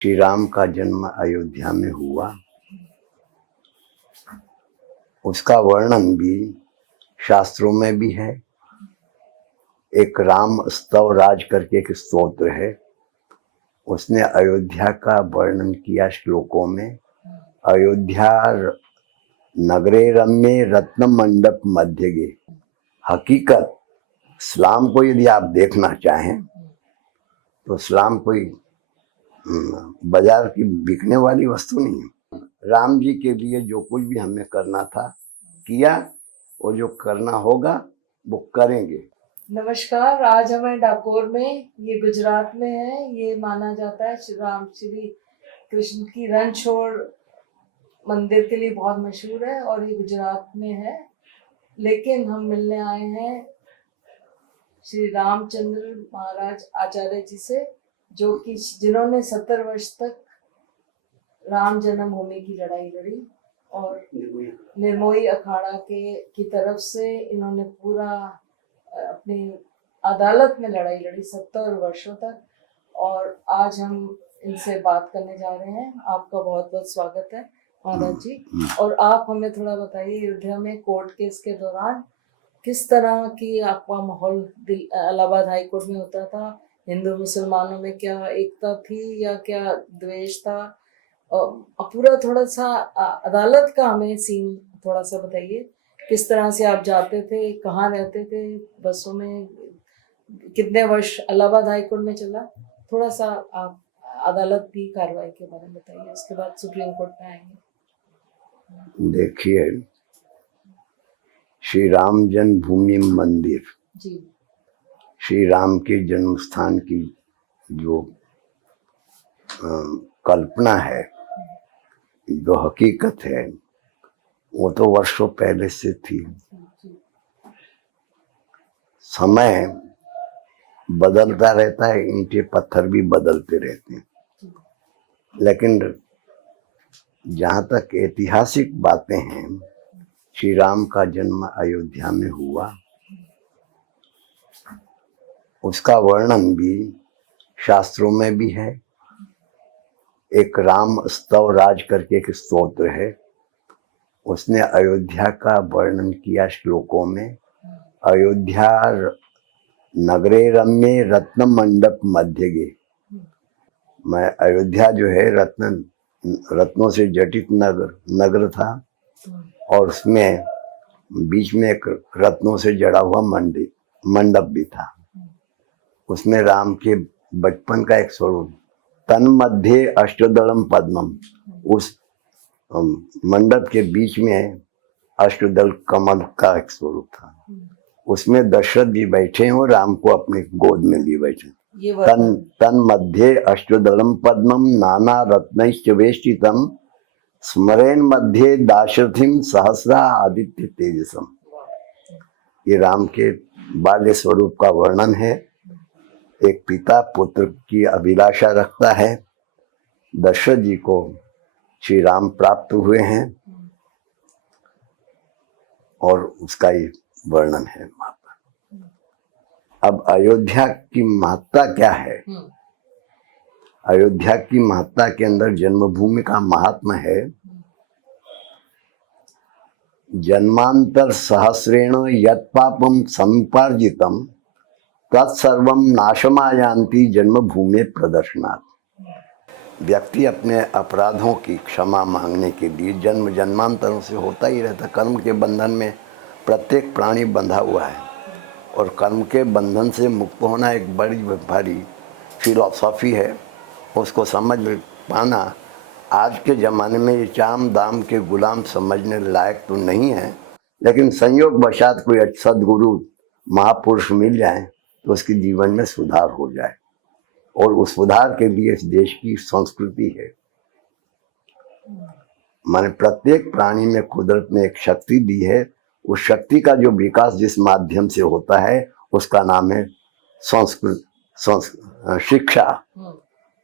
श्री राम का जन्म अयोध्या में हुआ। उसका वर्णन भी शास्त्रों में भी है। एक राम स्तव राज करके एक स्तोत्र है, उसने अयोध्या का वर्णन किया श्लोकों में। अयोध्या नगरे रम्ये रत्न मंडप मध्य गे। हकीकत इस्लाम को यदि आप देखना चाहें तो इस्लाम कोई बाजार की बिकने वाली वस्तु नहीं है। राम जी के लिए जो कुछ भी हमें करना था किया, और जो करना होगा वो करेंगे। नमस्कार। आज हमें डाकोर में, ये गुजरात में है, ये माना जाता है श्री कृष्ण की रणछोड़ मंदिर के लिए बहुत मशहूर है और ये गुजरात में है। लेकिन हम मिलने आए हैं श्री रामचंद्र महाराज आचार्य जी से, जो कि जिन्होंने 70 वर्ष तक राम जन्मभूमि की लड़ाई लड़ी और निर्मोही अखाड़ा की तरफ से इन्होंने पूरा अपनी अदालत में लड़ाई लड़ी 70 वर्षों तक। और आज हम इनसे बात करने जा रहे हैं। आपका बहुत बहुत स्वागत है महाराज जी। और आप हमें थोड़ा बताइए, अयोध्या में कोर्ट केस के दौरान किस तरह की आपका माहौल इलाहाबाद हाई कोर्ट में होता था? हिंदू मुसलमानों में क्या एकता थी या क्या द्वेष था? पूरा थोड़ा सा अदालत का हमें सीन थोड़ा सा बताइए। किस तरह से आप जाते थे, कहाँ रहते थे, बसों में कितने वर्ष इलाहाबाद हाई कोर्ट में चला? थोड़ा सा आप अदालत की कार्रवाई के बारे में बताइए, उसके बाद सुप्रीम कोर्ट में आएंगे। देखिए, श्री राम जन्मभूमि मंदिर जी, श्री राम के जन्म स्थान की जो कल्पना है, जो हकीकत है, वो तो वर्षों पहले से थी। समय बदलता रहता है, ईंटे पत्थर भी बदलते रहते हैं, लेकिन जहाँ तक ऐतिहासिक बातें हैं, श्री राम का जन्म अयोध्या में हुआ। उसका वर्णन भी शास्त्रों में भी है। एक राम स्तव राज करके एक स्तोत्र है, उसने अयोध्या का वर्णन किया श्लोकों में। अयोध्या नगरे रम्ये रत्न मंडप मध्य गे। मैं अयोध्या जो है रत्नों से जटित नगर था, और उसमें बीच में एक रत्नों से जड़ा हुआ मंडप भी था। उसमें राम के बचपन का एक स्वरूप, तन मध्य अष्टदलम पद्मम, उस मंडप के बीच में अष्टदल कमल का एक स्वरूप था। उसमें दशरथ जी बैठे हैं और राम को अपने गोद में लिए बैठे। तन मध्य अष्टदलम पद्मम नाना रत्नैश्च वेष्टितम स्मरेन मध्य दाशरथिम सहस्रा आदित्य तेजसम। ये राम के बाल्य स्वरूप का वर्णन है। एक पिता पुत्र की अभिलाषा रखता है। दशरथ जी को श्री राम प्राप्त हुए हैं और उसका ये वर्णन है। अब अयोध्या की महत्ता क्या है? अयोध्या की महत्ता के अंदर जन्मभूमि का महात्मा है। जन्मांतर सहस्रेण यत् पापम समुपार्जितम तत्सर्वम नाशमायांति जन्मभूमि प्रदर्शनात्। व्यक्ति अपने अपराधों की क्षमा मांगने के लिए जन्म जन्मांतरों से होता ही रहता। कर्म के बंधन में प्रत्येक प्राणी बंधा हुआ है, और कर्म के बंधन से मुक्त होना एक बड़ी भारी फिलॉसफी है। उसको समझ पाना आज के ज़माने में ये चाम दाम के गुलाम समझने लायक तो नहीं है, लेकिन संयोग वशात कोई सदगुरु महापुरुष मिल जाए तो उसके जीवन में सुधार हो जाए। और उस सुधार के लिए इस देश की संस्कृति है। माने प्रत्येक प्राणी में कुदरत ने एक शक्ति दी है। उस शक्ति का जो विकास जिस माध्यम से होता है उसका नाम है शिक्षा।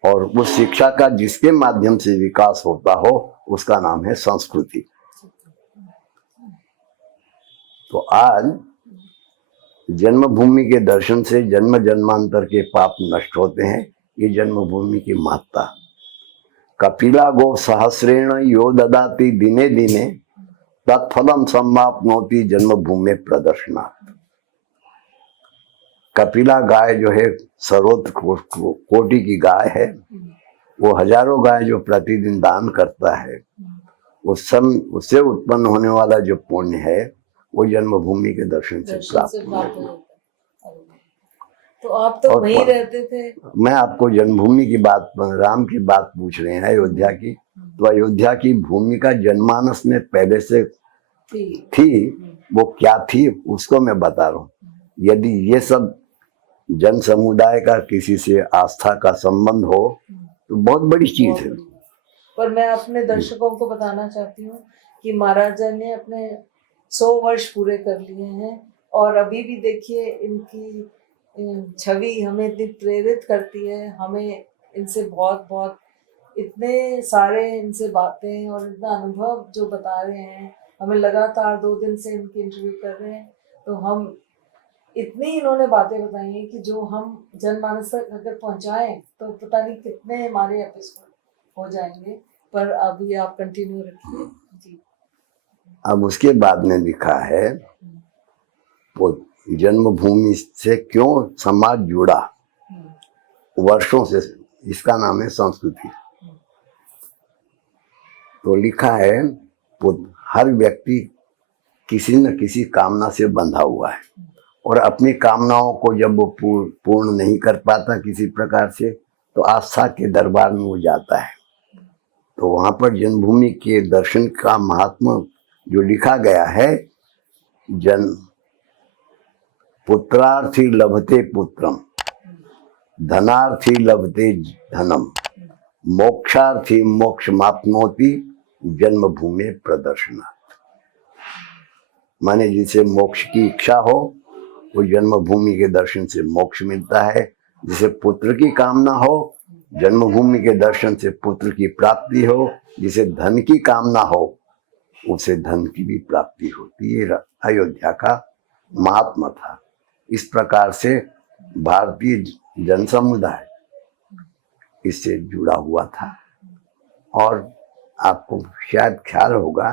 और उस शिक्षा का जिसके माध्यम से विकास होता हो उसका नाम है संस्कृति। तो आज जन्मभूमि के दर्शन से जन्म जन्मांतर के पाप नष्ट होते हैं। ये जन्मभूमि की महत्ता। कपिला गो सहस्रेण यो ददाति दिने दिने तत्फलम समाप्नोति जन्मभूमि प्रदर्शनात्। कपिला गाय जो है सर्वोत्त कोटि की गाय है, वो हजारों गाय जो प्रतिदिन दान करता है, उससे उत्पन्न होने वाला जो पुण्य है वो जन्मभूमि के दर्शन से प्राप्त होता है। तो आप तो वहीं रहते थे। मैं आपको जन्मभूमि की बात, राम की बात पूछ रहे हैं, अयोध्या की। तो अयोध्या की भूमिका जनमानस में पहले से थी, वो क्या थी उसको मैं बता रहा हूँ। यदि ये सब जन समुदाय का किसी से आस्था का संबंध हो तो बहुत बड़ी चीज है। पर मैं अपने दर्शकों को बताना चाहती हूँ कि महाराजा ने अपने 100 वर्ष पूरे कर लिए हैं और अभी भी देखिए इनकी छवि हमें इतनी प्रेरित करती है। हमें इनसे बहुत बहुत इतने सारे इनसे बातें और इतना अनुभव जो बता रहे हैं, हमें लगातार 2 दिन से इनकी इंटरव्यू कर रहे हैं, तो हम इतनी इन्होंने बातें बताई हैं कि जो हम जनमानस तक अगर पहुंचाएं तो पता नहीं कितने हमारे एपिसोड हो जाएंगे। पर अभी आप कंटिन्यू रखिए जी। अब उसके बाद में लिखा है वो जन्मभूमि से क्यों समाज जुड़ा वर्षों से, इसका नाम है संस्कृति। तो लिखा है वो हर व्यक्ति किसी न किसी कामना से बंधा हुआ है और अपनी कामनाओं को जब वो पूर्ण नहीं कर पाता किसी प्रकार से, तो आस्था के दरबार में वो जाता है। तो वहां पर जन्मभूमि के दर्शन का महात्मा जो लिखा गया है, जन पुत्रार्थी लभते पुत्रम, धनार्थी लभते धनम, मोक्षार्थी मोक्ष माप्नोति जन्मभूमि प्रदर्शनात्। माने जिसे मोक्ष की इच्छा हो वो जन्मभूमि के दर्शन से मोक्ष मिलता है, जिसे पुत्र की कामना हो जन्मभूमि के दर्शन से पुत्र की प्राप्ति हो, जिसे धन की कामना हो उसे धन की भी प्राप्ति होती है। अयोध्या का महात्मा था। इस प्रकार से भारतीय जन समुदाय इससे जुड़ा हुआ था। और आपको शायद ख्याल होगा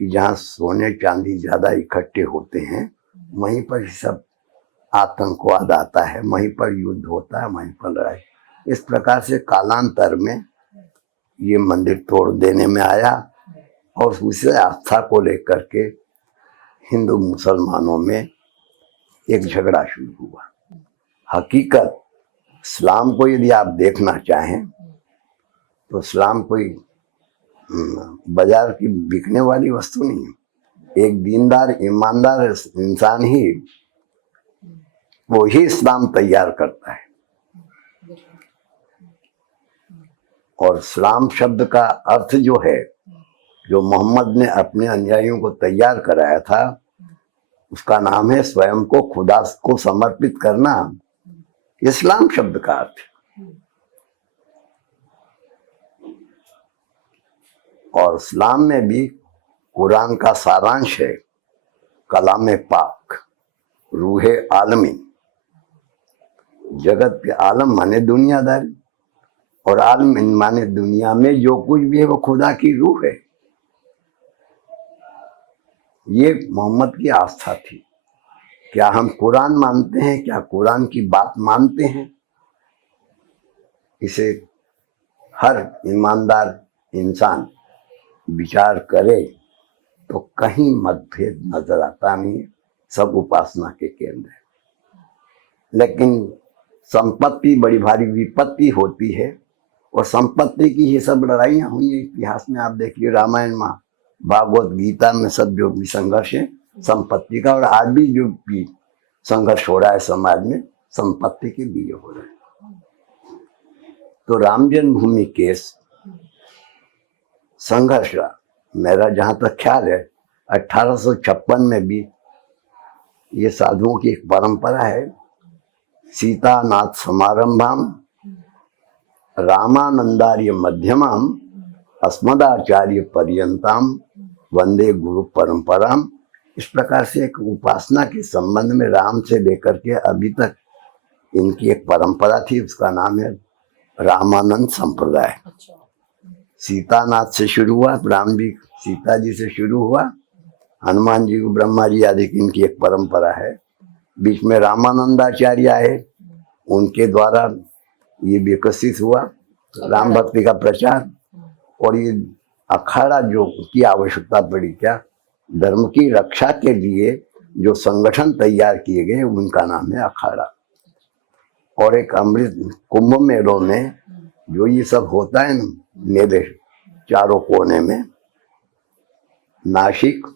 कि जहाँ सोने चांदी ज्यादा इकट्ठे होते हैं वहीं पर सब आतंकवाद आता है, वहीं पर युद्ध होता है, वहीं पर लड़ाई। इस प्रकार से कालांतर में ये मंदिर तोड़ देने में आया और उसे आस्था को लेकर के हिंदू मुसलमानों में एक झगड़ा शुरू हुआ। हकीकत इस्लाम को यदि आप देखना चाहें तो इस्लाम कोई बाजार की बिकने वाली वस्तु नहीं है। एक दीनदार ईमानदार इंसान ही वो ही इस्लाम तैयार करता है। और इस्लाम शब्द का अर्थ जो है, जो मोहम्मद ने अपने अनुयायियों को तैयार कराया था, उसका नाम है स्वयं को खुदा को समर्पित करना। इस्लाम शब्द का अर्थ है। और इस्लाम में भी कुरान का सारांश है कलाम पाक, रूहे आलमी। जगत के आलम माने दुनियादारी और आलम माने दुनिया में जो कुछ भी है वो खुदा की रूह है। ये मोहम्मद की आस्था थी। क्या हम कुरान मानते हैं? क्या कुरान की बात मानते हैं? इसे हर ईमानदार इंसान विचार करे तो कहीं मतभेद नजर आता नहीं है। सब उपासना के केंद्र है। लेकिन संपत्ति बड़ी भारी विपत्ति होती है और संपत्ति की ये सब लड़ाइयां हुई है इतिहास में। आप देखिए रामायण में, भागवत गीता में सब जो भी संघर्ष है संपत्ति का, और आज भी जो भी संघर्ष हो रहा है समाज में संपत्ति के लिए हो रहा है। तो राम जन्मभूमि केस संघर्ष, मेरा जहां तक ख्याल है 1856 में भी ये साधुओं की एक परंपरा है, सीतानाथ समारंभाम रामानंदार्य मध्यमाम अस्मदाचार्य पर्यंताम वंदे गुरु परंपराम। इस प्रकार से एक उपासना के संबंध में राम से लेकर के अभी तक इनकी एक परंपरा थी, उसका नाम है रामानंद संप्रदाय। सीतानाथ से शुरू हुआ, राम जी सीता जी से शुरू हुआ, हनुमान जी को ब्रह्मा जी आदि की इनकी एक परंपरा है। बीच में रामानंदाचार्य आए, उनके द्वारा ये विकसित हुआ राम भक्ति का प्रचार। और ये अखाड़ा जो की आवश्यकता पड़ी, क्या धर्म की रक्षा के लिए जो संगठन तैयार किए गए उनका नाम है अखाड़ा। और एक अमृत कुंभ मेलों में जो ये सब होता है ना, मेले चारों कोने में, नासिक,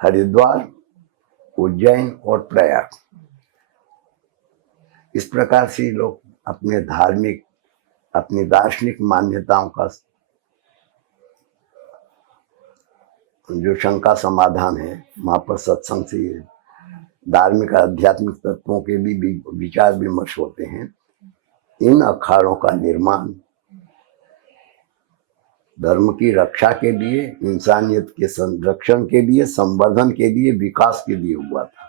हरिद्वार, उज्जैन और प्रयाग, इस प्रकार से लोग अपने धार्मिक, अपनी दार्शनिक मान्यताओं का जो शंका समाधान है वहां पर सत्संग से धार्मिक आध्यात्मिक तत्वों के भी विचार विमर्श होते हैं। इन अखाड़ों का निर्माण धर्म की रक्षा के लिए, इंसानियत के संरक्षण के लिए, संवर्धन के लिए, विकास के लिए हुआ था।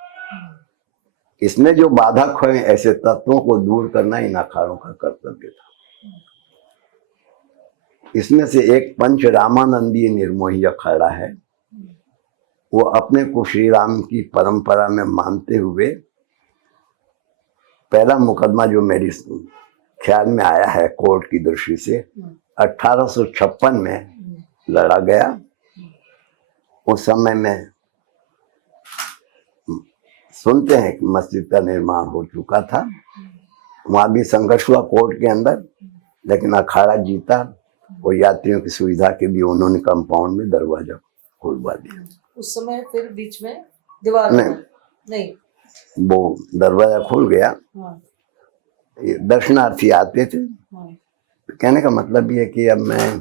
इसमें जो बाधक है ऐसे तत्वों को दूर करना इन अखाड़ों का कर्तव्य था। इसमें से एक पंच रामानंदीय निर्मोही अखाड़ा है। वो अपने को श्री राम की परंपरा में मानते हुए पहला मुकदमा जो मेरी ख्याल में आया है कोर्ट की दृष्टि से 1856 में लड़ा गया। उस समय में सुनते हैं कि मस्जिद का निर्माण हो चुका था, वहां भी संघर्ष हुआ कोर्ट के अंदर, लेकिन अखाड़ा जीता और यात्रियों की सुविधा के लिए उन्होंने कंपाउंड में दरवाजा खुलवा दिया। उस समय फिर बीच में दीवार नहीं, वो दरवाजा खुल गया। हाँ। दर्शनार्थी आते थे। हाँ। कहने का मतलब ये है कि अब मैं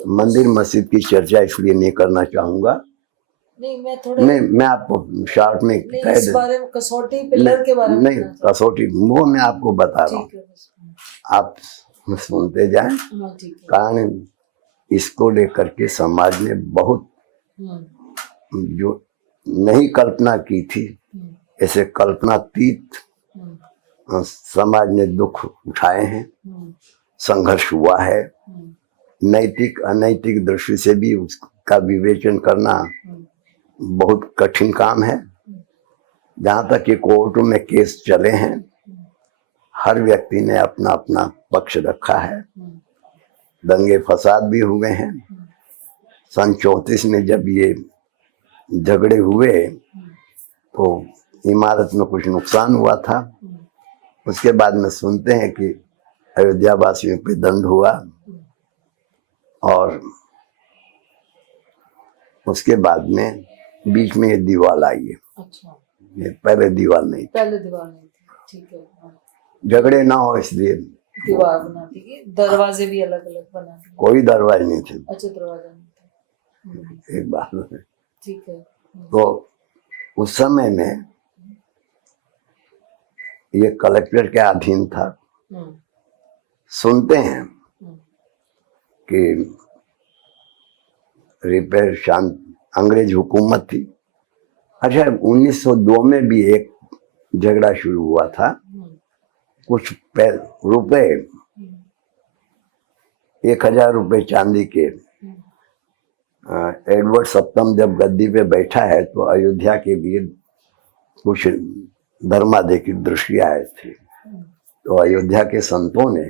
मंदिर मस्जिद की चर्चा इसलिए नहीं करना चाहूंगा। नहीं, मैं आपको शॉर्ट में कह इस बारे में कसौटी पिलर के बारे में नहीं, कसौटी वो मैं आपको बता रहा हूँ, आप सुनते जाएं। कारण इसको लेकर के समाज ने बहुत जो नहीं कल्पना की थी, ऐसे कल्पनातीत समाज ने दुख उठाए हैं, संघर्ष हुआ है। नैतिक अनैतिक दृष्टि से भी उसका विवेचन करना बहुत कठिन काम है। जहाँ तक कि कोर्ट में केस चले हैं, हर व्यक्ति ने अपना अपना पक्ष रखा है। दंगे फसाद भी हुए हैं। सन 34 में जब ये झगड़े हुए तो इमारत में कुछ नुकसान हुआ था। उसके बाद में सुनते हैं कि अयोध्या वासियों पे दंड हुआ और उसके बाद में बीच में ये दीवार आई है। अच्छा। ये पहले दीवार नहीं थी। ठीक है। झगड़े ना हो इसलिए दीवार बना दी, दरवाजे भी अलग अलग बना दिए। कोई दरवाजे नहीं थे। अच्छा, दरवाजा नहीं था। एक बात है। ठीक है। तो उस समय में ये कलेक्टर के अधीन था। सुनते हैं कि रिपेयर शांत अंग्रेज हुकूमत थी। अच्छा, 1902 में भी एक झगड़ा शुरू हुआ था। कुछ रुपए 1000 रुपए चांदी के। एडवर्ड सप्तम जब गद्दी पे बैठा है तो अयोध्या के लिए कुछ धर्माधिक दृष्टि आए थे। तो अयोध्या के संतों ने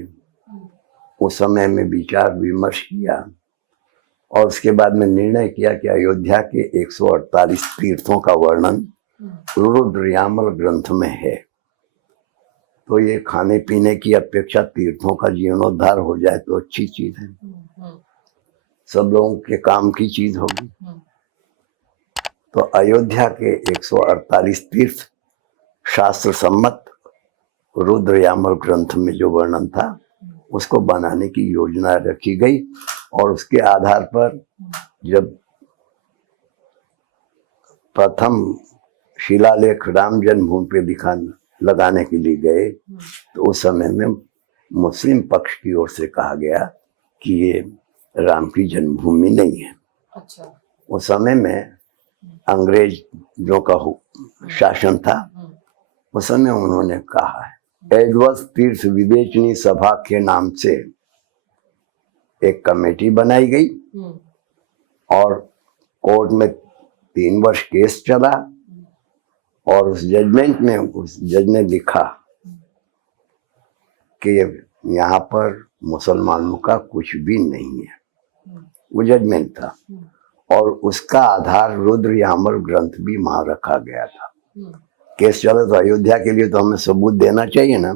उस समय में विचार विमर्श किया और उसके बाद में निर्णय किया कि अयोध्या के 148 तीर्थों का वर्णन रुद्र यामल ग्रंथ में है। तो ये खाने पीने की अपेक्षा तीर्थों का जीर्णोद्धार हो जाए तो अच्छी चीज है, सब लोगों के काम की चीज होगी। तो अयोध्या के 148 तीर्थ शास्त्र सम्मत रुद्र यामल ग्रंथ में जो वर्णन था उसको बनाने की योजना रखी गई। और उसके आधार पर जब प्रथम शिलालेख राम जन्मभूमि पे लगाने के लिए गए तो उस समय में मुस्लिम पक्ष की ओर से कहा गया कि ये राम की जन्मभूमि नहीं है। अच्छा। उस समय में अंग्रेजों का शासन था। उस समय उन्होंने कहा है एडवर्ड तीर्थ विवेचनी सभा के नाम से एक कमेटी बनाई गई और कोर्ट में 3 वर्ष केस चला और उस जजमेंट में उस जज ने लिखा कि यहाँ पर मुसलमानों का कुछ भी नहीं है। वो जजमेंट था और उसका आधार रुद्र यामल ग्रंथ भी वहां रखा गया था। केस चला तो अयोध्या के लिए तो हमें सबूत देना चाहिए ना,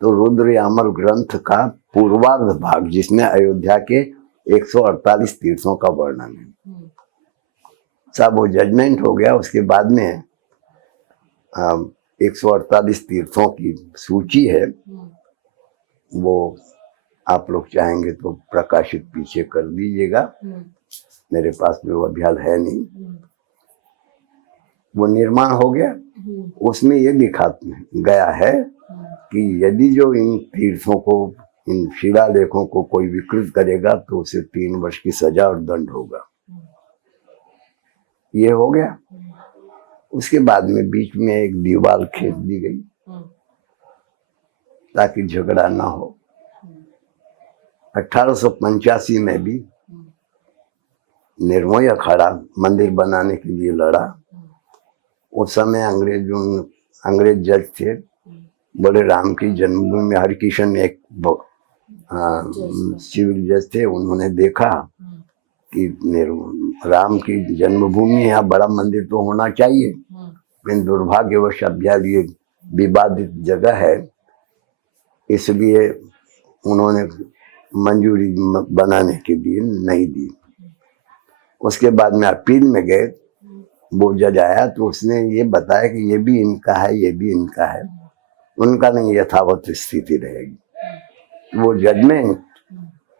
तो रुद्र यामल ग्रंथ का पूर्वार्ध भाग जिसमें अयोध्या के 148 तीर्थों का वर्णन है, सब वो जजमेंट हो गया। उसके बाद में 148 तीर्थों की सूची है, वो आप लोग चाहेंगे तो प्रकाशित पीछे कर दीजिएगा, मेरे पास में वो अभ्याल है नहीं। वो निर्माण हो गया, उसमें ये लिखा गया है कि यदि जो इन तीर्थों को, इन शिलालेखों को कोई विकृत करेगा तो उसे 3 वर्ष की सजा और दंड होगा। ये हो गया। उसके बाद में बीच में एक दीवार खींच दी गई ताकि झगड़ा ना हो। 1885 में भी निर्मोही अखाड़ा मंदिर बनाने के लिए लड़ा। उस समय अंग्रेज जज थे, बोले राम की जन्मभूमि में हरिकिशन एक सिविल जज थे, उन्होंने देखा कि राम की जन्मभूमि यहाँ बड़ा मंदिर तो होना चाहिए, लेकिन दुर्भाग्यवश अभ्याल ये विवादित जगह है, इसलिए उन्होंने मंजूरी बनाने के लिए नहीं दी। उसके बाद में अपील में गए, वो जज आया तो उसने ये बताया कि ये भी इनका है, ये भी इनका है, उनका नहीं, यथावत स्थिति रहेगी। वो जजमेंट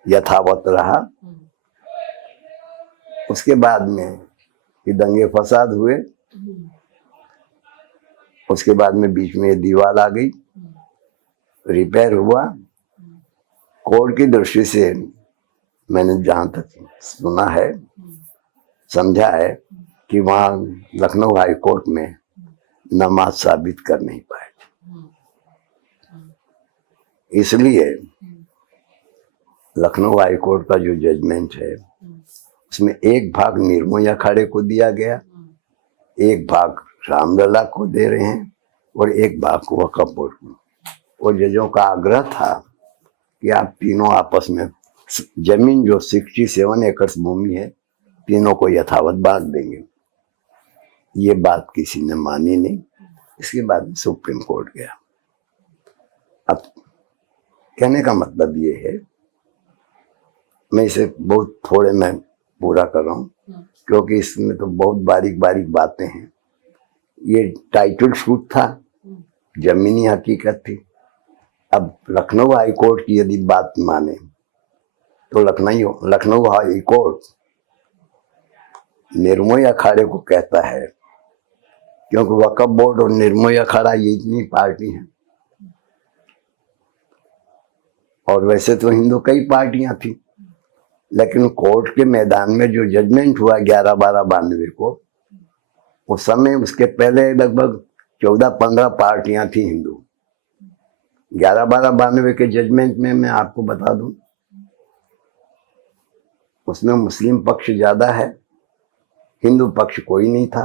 यथावत रहा। उसके बाद में ये दंगे फसाद हुए। उसके बाद में बीच में ये दीवार आ गई, रिपेयर हुआ। कोर्ट की दृष्टि से मैंने जहां तक सुना है, समझा है कि वहां लखनऊ हाई कोर्ट में नमाज साबित कर नहीं पाए थे, इसलिए लखनऊ हाई कोर्ट का जो जजमेंट है उसमें एक भाग निर्मोही अखाड़े को दिया गया, एक भाग रामलला को दे रहे हैं और एक भाग वक्फ बोर्ड को। और जजों का आग्रह था कि आप तीनों आपस में जमीन जो 67 एकड़ भूमि है, तीनों को यथावत बांट देंगे। ये बात किसी ने मानी नहीं। इसके बाद सुप्रीम कोर्ट गया। अब कहने का मतलब ये है, मैं इसे बहुत थोड़े में पूरा कर रहा हूँ क्योंकि इसमें तो बहुत बारीक बारीक बातें हैं। ये टाइटल शूट था, जमीनी हकीकत थी। अब लखनऊ हाई कोर्ट की यदि बात माने तो लखनऊ हाई कोर्ट निर्मोही अखाड़े को कहता है, क्योंकि वक्फ बोर्ड और निर्मोही अखाड़ा ये इतनी पार्टी हैं, और वैसे तो हिंदू कई पार्टियां थी, लेकिन कोर्ट के मैदान में जो जजमेंट हुआ 11/12/92 को, उस समय उसके पहले लगभग 14-15 पार्टियां थी हिंदू। 11/12/92 के जजमेंट में मैं आपको बता दूं, उसमें मुस्लिम पक्ष ज्यादा है, हिंदू पक्ष कोई नहीं था।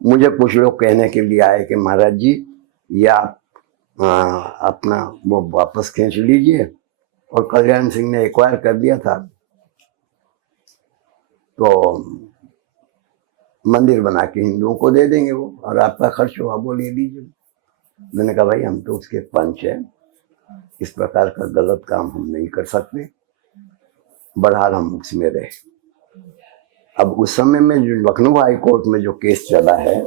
मुझे कुछ लोग कहने के लिए आए कि महाराज जी ये आप अपना वो वापस खींच लीजिए, और कल्याण सिंह ने एक्वायर कर दिया था तो मंदिर बना के हिंदुओं को दे देंगे वो, और आपका खर्च हुआ वो ले लीजिए। मैंने कहा भाई हम तो उसके पंच हैं, इस प्रकार का गलत काम हम नहीं कर सकते, बहरहाल हम उसमें रहे। अब उस समय में जो लखनऊ हाई कोर्ट में जो केस चला है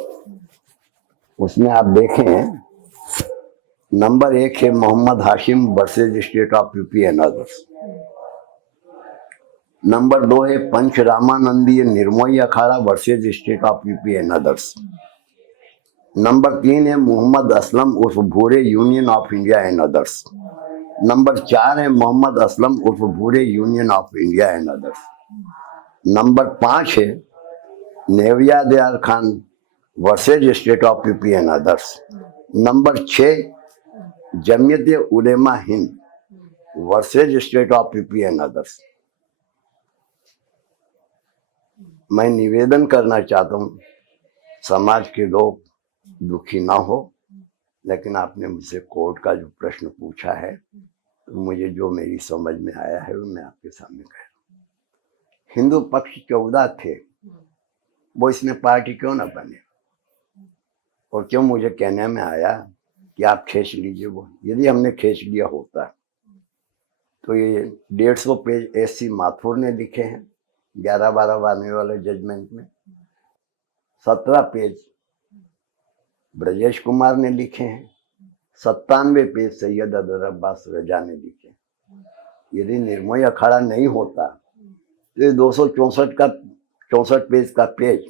उसमें आप देखें, नंबर 1 है Mohammad Hashim versus state of UP and others. Number 2 है Panch Ramanandi Nirmohi Akhara versus state of UP and others. Number 3 है मोहम्मद असलम उर्फ Bhure union of India and others. Number 4 है मोहम्मद असलम उर्फ Bhure union of India and others. Number 5 है Navia Dayal Khan versus state of UP and others. Number 6 Jamiat Ulema Hind versus state of UP and others. मैं निवेदन करना चाहता हूँ, समाज के लोग दुखी ना हो, लेकिन आपने मुझसे कोर्ट का जो प्रश्न पूछा है, तो मुझे जो मेरी समझ में आया है वो मैं आपके सामने कह रहा हूँ। हिंदू पक्ष 14 थे, वो इसमें पार्टी क्यों ना बने, और क्यों मुझे कहने में आया कि आप खींच लीजिए वो। यदि हमने खींच लिया होता तो ये 150 पेज एस.सी. माथुर ने लिखे हैं 11/12 आने वाले जजमेंट में, 17 पेज ब्रजेश कुमार ने लिखे हैं, 97 पेज सैयद अदर अब्बास रजा ने लिखे। यदि निर्मोही अखाड़ा नहीं होता तो ये 264 पेज का पेज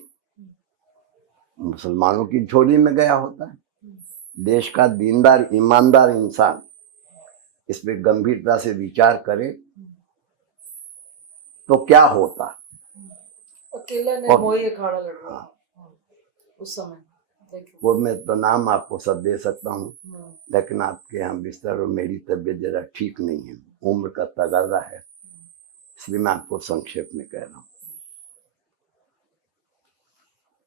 मुसलमानों की झोली में गया होता है। देश का दीनदार ईमानदार इंसान इस पे गंभीरता से विचार करे तो क्या होता। अकेला निर्मोही अखाड़ा लड़ रहा उस समय, वो मैं तो नाम आपको सब दे सकता हूँ, लेकिन आपके यहाँ बिस्तर और मेरी तबीयत जरा ठीक नहीं है, उम्र का तगाजा है, इसलिए मैं आपको संक्षेप में कह रहा हूँ।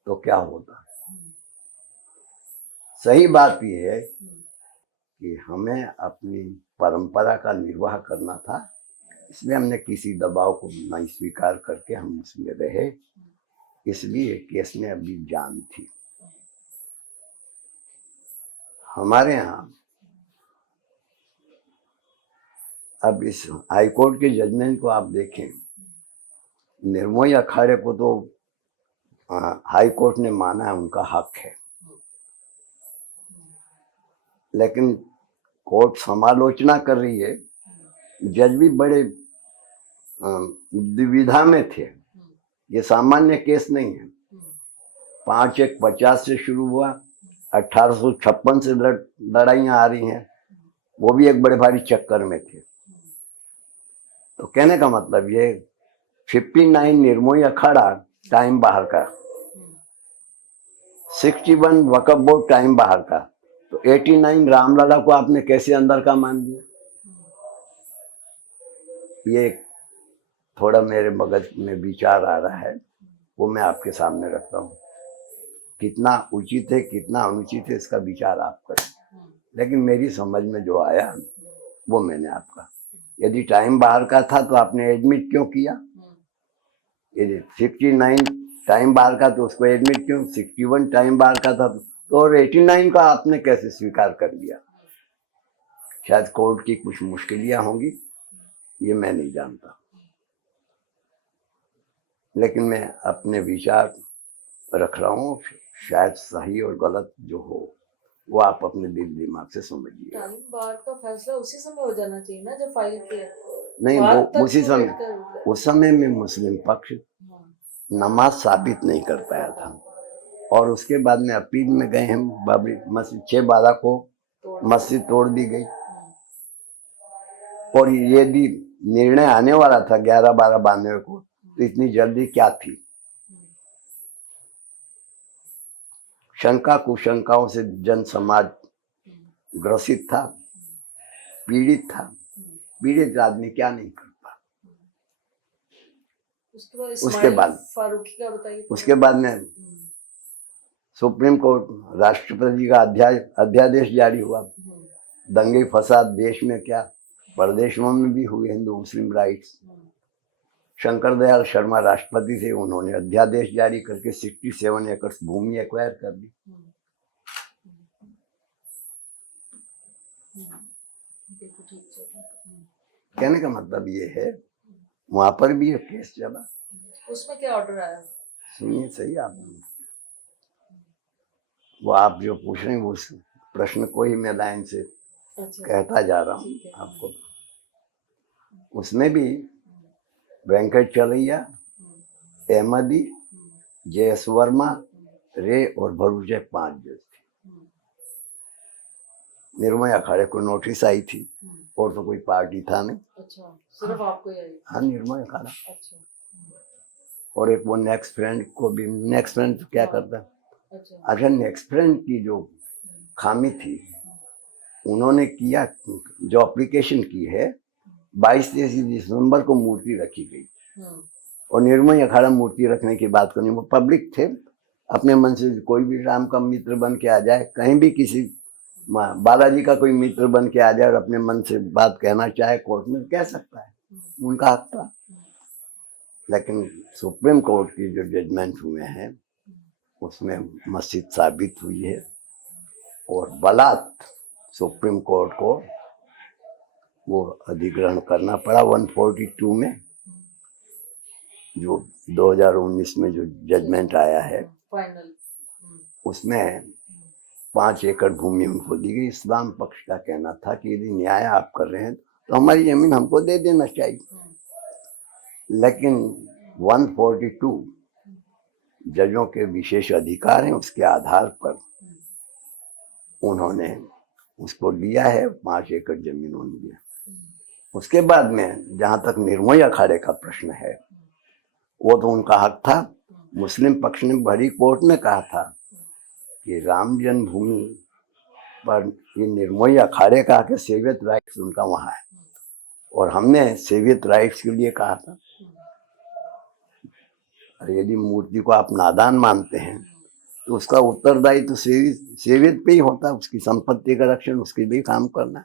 तो क्या होता। सही बात यह है कि हमें अपनी परंपरा का निर्वाह करना था, इसलिए हमने किसी दबाव को नहीं स्वीकार करके हम उसमें रहे, इसलिए केस में अभी जान थी। हमारे यहाँ अब इस हाईकोर्ट के जजमेंट को आप देखें, निर्मोही अखाड़े को तो हाईकोर्ट ने माना है उनका हक है, लेकिन कोर्ट समालोचना कर रही है। जज भी बड़े दुविधा में थे, ये सामान्य केस नहीं है। 5-1-50 से शुरू हुआ, 1856 से लड़ाइयाँ आ रही हैं, वो भी एक बड़े भारी चक्कर में थे। तो कहने का मतलब ये 59 निर्मोही अखाड़ा टाइम बाहर का, 61 वक्फ बोर्ड टाइम बाहर का, तो 89 रामलला को आपने कैसे अंदर का मान लिया। ये थोड़ा मेरे मगज में विचार आ रहा है, वो मैं आपके सामने रखता हूँ। कितना उचित है कितना अनुचित है इसका विचार आप करें, लेकिन मेरी समझ में जो आया वो मैंने आपका। यदि टाइम बाहर का था तो आपने एडमिट क्यों किया। यदि 59 टाइम बाहर का तो उसको एडमिट क्यों, 61 टाइम बाहर का था तो और 89 का आपने कैसे स्वीकार कर लिया। शायद कोर्ट की कुछ मुश्किलियां होंगी, ये मैं नहीं जानता, लेकिन मैं अपने विचार रख रहा हूँ। शायद सही और गलत जो हो वो आप अपने दिल दिमाग से समझिए। टाइम बार का फैसला उसी समय हो जाना चाहिए ना जब फाइल किया। नहीं, वो उसी समय, उस समय में मुस्लिम पक्ष नमाज साबित नहीं कर पाया था, और उसके बाद में अपील में गए हम, बाबरी मस्जिद 6/12 को मस्जिद तोड़ दी गई, और ये भी निर्णय आने वाला था 11/12/92 को, तो इतनी जल्दी क्या थी। शंका कुशंकाओं से जन समाज ग्रसित था, पीड़ित था। पीड़ित आदमी क्या नहीं करता। उसके बाद फारूकी का बताइए। उसके बाद में सुप्रीम कोर्ट, राष्ट्रपति का अध्यादेश जारी हुआ। दंगे फसाद देश में क्या प्रदेशों में भी हुए, हिंदू मुस्लिम राइट्स। शंकर दयाल शर्मा राष्ट्रपति थे, उन्होंने अध्यादेश जारी करके 67 एकड़ भूमि एक्वायर कर दी। कहने का मतलब ये है, वहां पर भी एक केस चला। उसमें क्या ऑर्डर आया सुनिए सही आप, वो आप जो पूछ रहे हैं उस प्रश्न को ही मैं लाइन से कहता जा रहा हूँ आपको। उसमें भी वेंकट चलैया, अहमदी, जे.एस. वर्मा, रे और भरूचे 5 जज थे। निर्मोही अखाड़े को नोटिस आई थी, और तो कोई पार्टी था नहीं। अच्छा, सिर्फ आपको आई? हाँ, निर्मोही अखाड़ा। अच्छा। और एक वो नेक्स्ट फ्रेंड को भी, नेक्स्ट फ्रेंड तो क्या करता। अच्छा, नेक्स्ट फ्रेंड की जो खामी थी, उन्होंने किया, जो एप्लीकेशन की है 22-23 दिसंबर को मूर्ति रखी गई हम्म, और निर्मोही अखाड़ा मूर्ति रखने की बात करनी, वो पब्लिक थे, अपने मन से कोई भी राम का मित्र बन के आ जाए, कहीं भी किसी बालाजी का कोई मित्र बन के आ जाए और अपने मन से बात कहना चाहे कोर्ट में कह सकता है, उनका हक था। लेकिन सुप्रीम कोर्ट की जो जजमेंट हुए हैं उसमें मस्जिद साबित हुई है और बलात् सुप्रीम कोर्ट को वो अधिग्रहण करना पड़ा 142 में, जो 2019 में जो जजमेंट आया है फाइनल। उसमें 5 एकड़ भूमि उनको दी गई। इस्लाम पक्ष का कहना था कि यदि न्याय आप कर रहे हैं तो हमारी जमीन हमको दे देना चाहिए, लेकिन 142 जजों के विशेष अधिकार हैं, उसके आधार पर उन्होंने उसको लिया है, 5 एकड़ जमीन उन्होंने दिया। उसके बाद में जहां तक निर्मोही अखाड़े का प्रश्न है, वो तो उनका हक था। मुस्लिम पक्ष ने बड़ी कोर्ट में कहा था कि राम जन्मभूमि पर ये निर्मोही अखाड़े का के सेवियत राइट्स उनका वहां है, और हमने सेवियत राइट्स के लिए कहा था अरे यदि मूर्ति को आप नादान मानते हैं तो उसका उत्तरदायी तो सेवियत पे ही होता है, उसकी संपत्ति का रक्षण उसके लिए काम करना,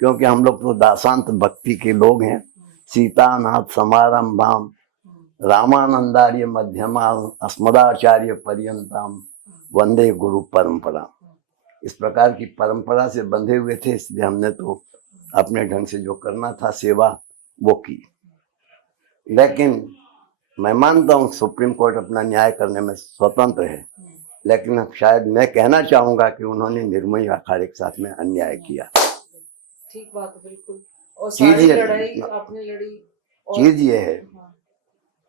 क्योंकि हम लोग तो दासांत भक्ति के लोग हैं। सीतानाथ समारंभाम रामानंदार्य मध्यमा अस्मदाचार्य पर्यंतम वंदे गुरु परंपरा, इस प्रकार की परंपरा से बंधे हुए थे, इसलिए हमने तो अपने ढंग से जो करना था सेवा वो की। लेकिन मैं मानता हूँ सुप्रीम कोर्ट अपना न्याय करने में स्वतंत्र है, लेकिन अब शायद मैं कहना चाहूंगा कि उन्होंने निर्मोही अखाड़े के साथ में अन्याय किया। ठीक बात है, बिल्कुल। और चीज सारी ये लड़ाई आपने लड़ी। और चीज ये है, हाँ,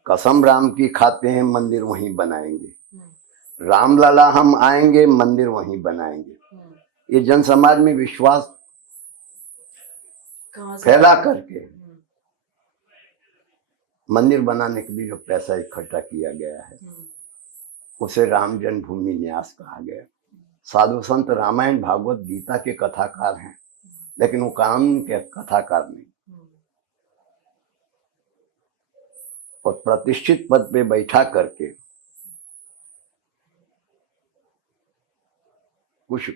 कसम राम की खाते हैं मंदिर वहीं बनाएंगे, रामलला हम आएंगे मंदिर वहीं बनाएंगे, ये जन समाज में विश्वास कहाँ से फैला करके मंदिर बनाने के लिए जो पैसा इकट्ठा किया गया है उसे राम जन्मभूमि न्यास कहा गया। साधु संत रामायण भागवत गीता के कथाकार हैं, लेकिन वो कानून के कथाकार नहीं। और प्रतिष्ठित पद पे बैठा करके कुछ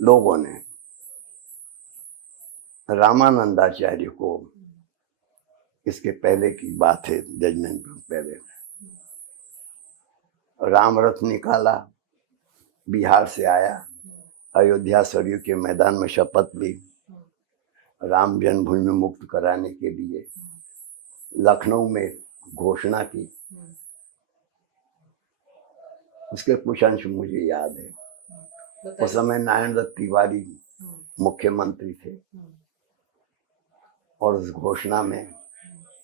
लोगों ने रामानंदाचार्य को, इसके पहले की बात है, जजमेंट पहले, राम रथ निकाला, बिहार से आया, अयोध्या सरयू के मैदान में शपथ ली, राम जन्मभूमि मुक्त कराने के लिए लखनऊ में घोषणा की। उसके कुछ अंश मुझे याद है। उस समय नारायण दत्त तिवारी मुख्यमंत्री थे और उस घोषणा में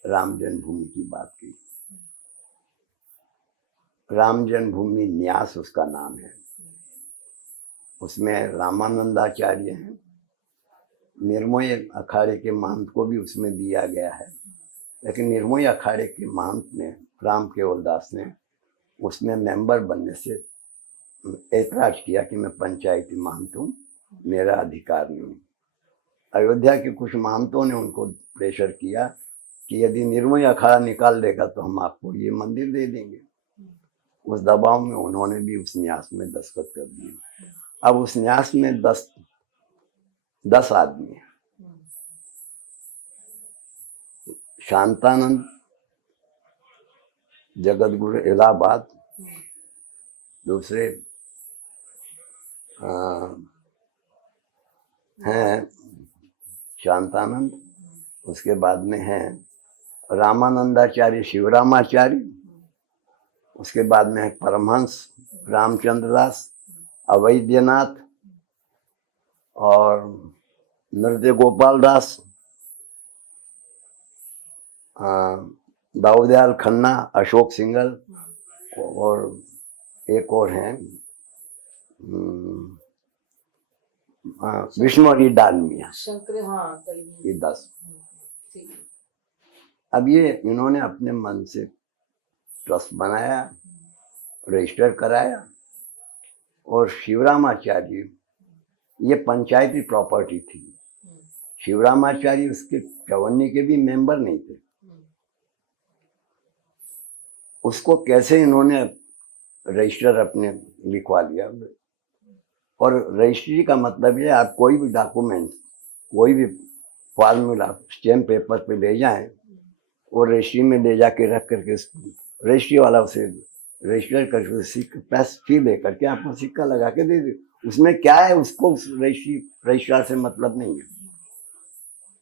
राम जन्मभूमि की बात की। राम जन्मभूमि न्यास उसका नाम है, उसमें रामानंदाचार्य हैं, निर्मोही अखाड़े के महंत को भी उसमें दिया गया है, लेकिन निर्मोही अखाड़े के महंत ने, राम केवल दास ने, उसमें मेंबर बनने से ऐतराज किया कि मैं पंचायती महंत हूँ, मेरा अधिकार नहीं। अयोध्या के कुछ महंतों ने उनको प्रेशर किया कि यदि निर्मोही अखाड़ा निकाल देगा तो हम आपको ये मंदिर दे देंगे। उस दबाव में उन्होंने भी उस न्यास में दस्तखत कर दिए। अब उस न्यास में 10 आदमी हैं। शांतानंद जगतगुरु इलाहाबाद, दूसरे हैं शांतानंद, उसके बाद में हैं रामानंदाचार्य शिवरामाचार्य, उसके बाद में है परमहंस रामचंद्र दास, अवैद्यनाथ और नृत्य गोपाल दास, दाऊदयाल खन्ना, अशोक सिंगल और एक और हैं विष्णुहरि डालमिया, शंकर, हाँ, ये 10। ठीक है। अब ये इन्होंने अपने मन से ट्रस्ट बनाया, रजिस्टर कराया, और शिवरामाचार्य, ये पंचायती प्रॉपर्टी थी, शिवरामाचार्य उसके चौवन्नी के भी मेंबर नहीं थे। उसको कैसे इन्होंने रजिस्टर अपने लिखवा लिया। और रजिस्ट्री का मतलब ये, आप कोई भी डॉक्यूमेंट, कोई भी फॉर्मूला स्टैम्प पेपर पे ले जाएं और रजिस्ट्री में ले जाके रख करके रजिस्ट्री वाला उसे रजिस्टर करके सिक्का पैस फी ले करके आपको सिक्का लगा के दे दे। उसमें क्या है, उसको रजिस्ट्रार से मतलब नहीं है।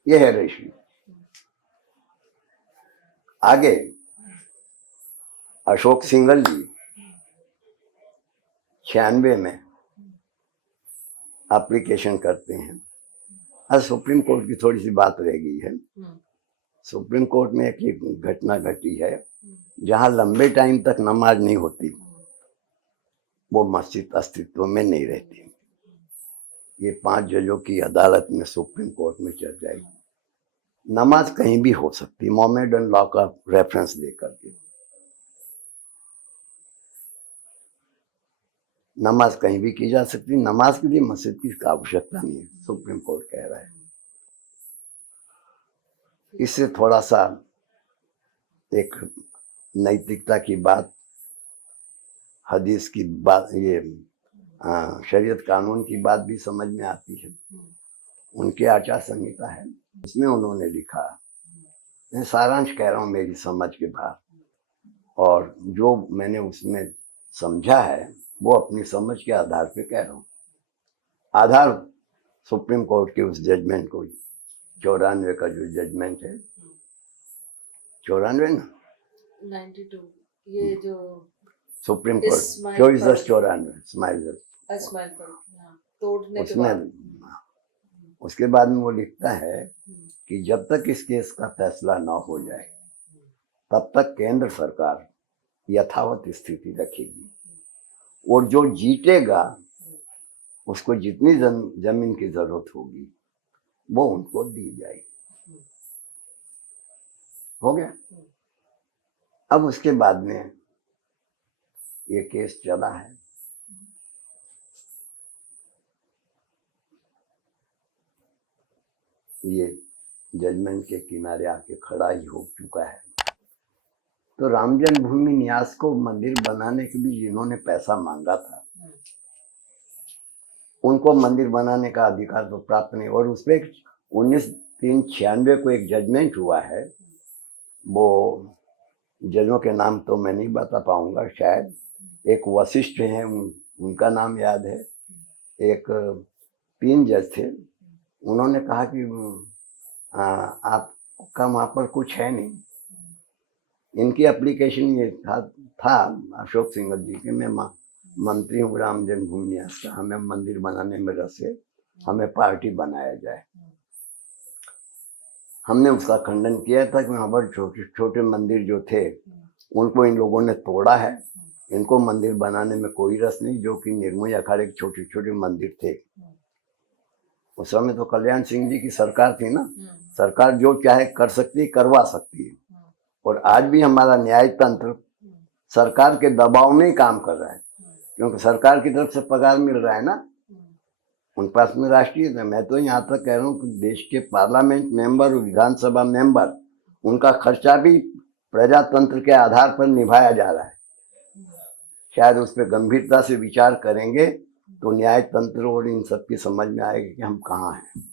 ये है रजिस्ट्री। आगे अशोक सिंघल जी 96 में एप्लीकेशन करते हैं। आज सुप्रीम कोर्ट की थोड़ी सी बात रह गई है। सुप्रीम कोर्ट में एक घटना घटी है जहां लंबे टाइम तक नमाज नहीं होती, वो मस्जिद अस्तित्व में नहीं रहती। ये 5 जजों की अदालत में सुप्रीम कोर्ट में चल जाएगी। नमाज कहीं भी हो सकती, मोहम्मदन लॉ का रेफरेंस देकर के नमाज कहीं भी की जा सकती। नमाज के लिए मस्जिद की आवश्यकता नहीं है, सुप्रीम कोर्ट कह रहा है। इससे थोड़ा सा एक नैतिकता की बात, हदीस की बात, ये शरीयत कानून की बात भी समझ में आती है। उनके आचार संहिता है, उसमें उन्होंने लिखा, मैं सारांश कह रहा हूँ मेरी समझ के बाहर, और जो मैंने उसमें समझा है वो अपनी समझ के आधार पे कह रहा हूँ। आधार सुप्रीम कोर्ट के उस जजमेंट को, 94 का जो जजमेंट है, 94 ना 92, ये जो सुप्रीम कोर्ट इस्माइल 24/94 इस्माइल तोड़ने के उसमें बाद उसके बाद में वो लिखता है कि जब तक इस केस का फैसला न हो जाए तब तक केंद्र सरकार यथावत स्थिति रखेगी, और जो जीतेगा उसको जितनी जमीन की जरूरत होगी वो उनको दी जाएगी। हो गया। अब उसके बाद में ये केस चला है। ये जजमेंट के किनारे आके खड़ा ही हो चुका है। तो राम जन्मभूमि न्यास को मंदिर बनाने के लिए जिन्होंने पैसा मांगा था उनको मंदिर बनाने का अधिकार तो प्राप्त नहीं। और उस पर 19/3/96 को एक जजमेंट हुआ है, वो जजों के नाम तो मैं नहीं बता पाऊंगा, शायद एक वशिष्ठ हैं, उनका नाम याद है, एक 3 जज थे। उन्होंने कहा कि आपका वहाँ पर कुछ है नहीं। इनकी एप्लीकेशन ये था अशोक सिंघल जी के, मैं मंत्री हूँ राम जन्मभूमि न्यास का, हमें मंदिर बनाने में रस है, हमें पार्टी बनाया जाए। हमने उसका खंडन किया था कि वहाँ पर छोटे छोटे मंदिर जो थे उनको इन लोगों ने तोड़ा है, इनको मंदिर बनाने में कोई रस नहीं, जो कि निर्मोही अखाड़े के छोटे छोटे मंदिर थे। उस समय तो कल्याण सिंह जी की सरकार थी ना, सरकार जो चाहे कर सकती, करवा सकती है। और आज भी हमारा न्याय तंत्र सरकार के दबाव में ही काम कर रहा है, क्योंकि सरकार की तरफ से पगार मिल रहा है ना, उन पास में राष्ट्रीय। मैं तो यहाँ तक कह रहा हूँ कि देश के पार्लियामेंट मेंबर, विधानसभा मेंबर, उनका खर्चा भी प्रजातंत्र के आधार पर निभाया जा रहा है। शायद उस पर गंभीरता से विचार करेंगे तो न्याय तंत्र और इन सब की समझ में आएगा कि हम कहाँ हैं।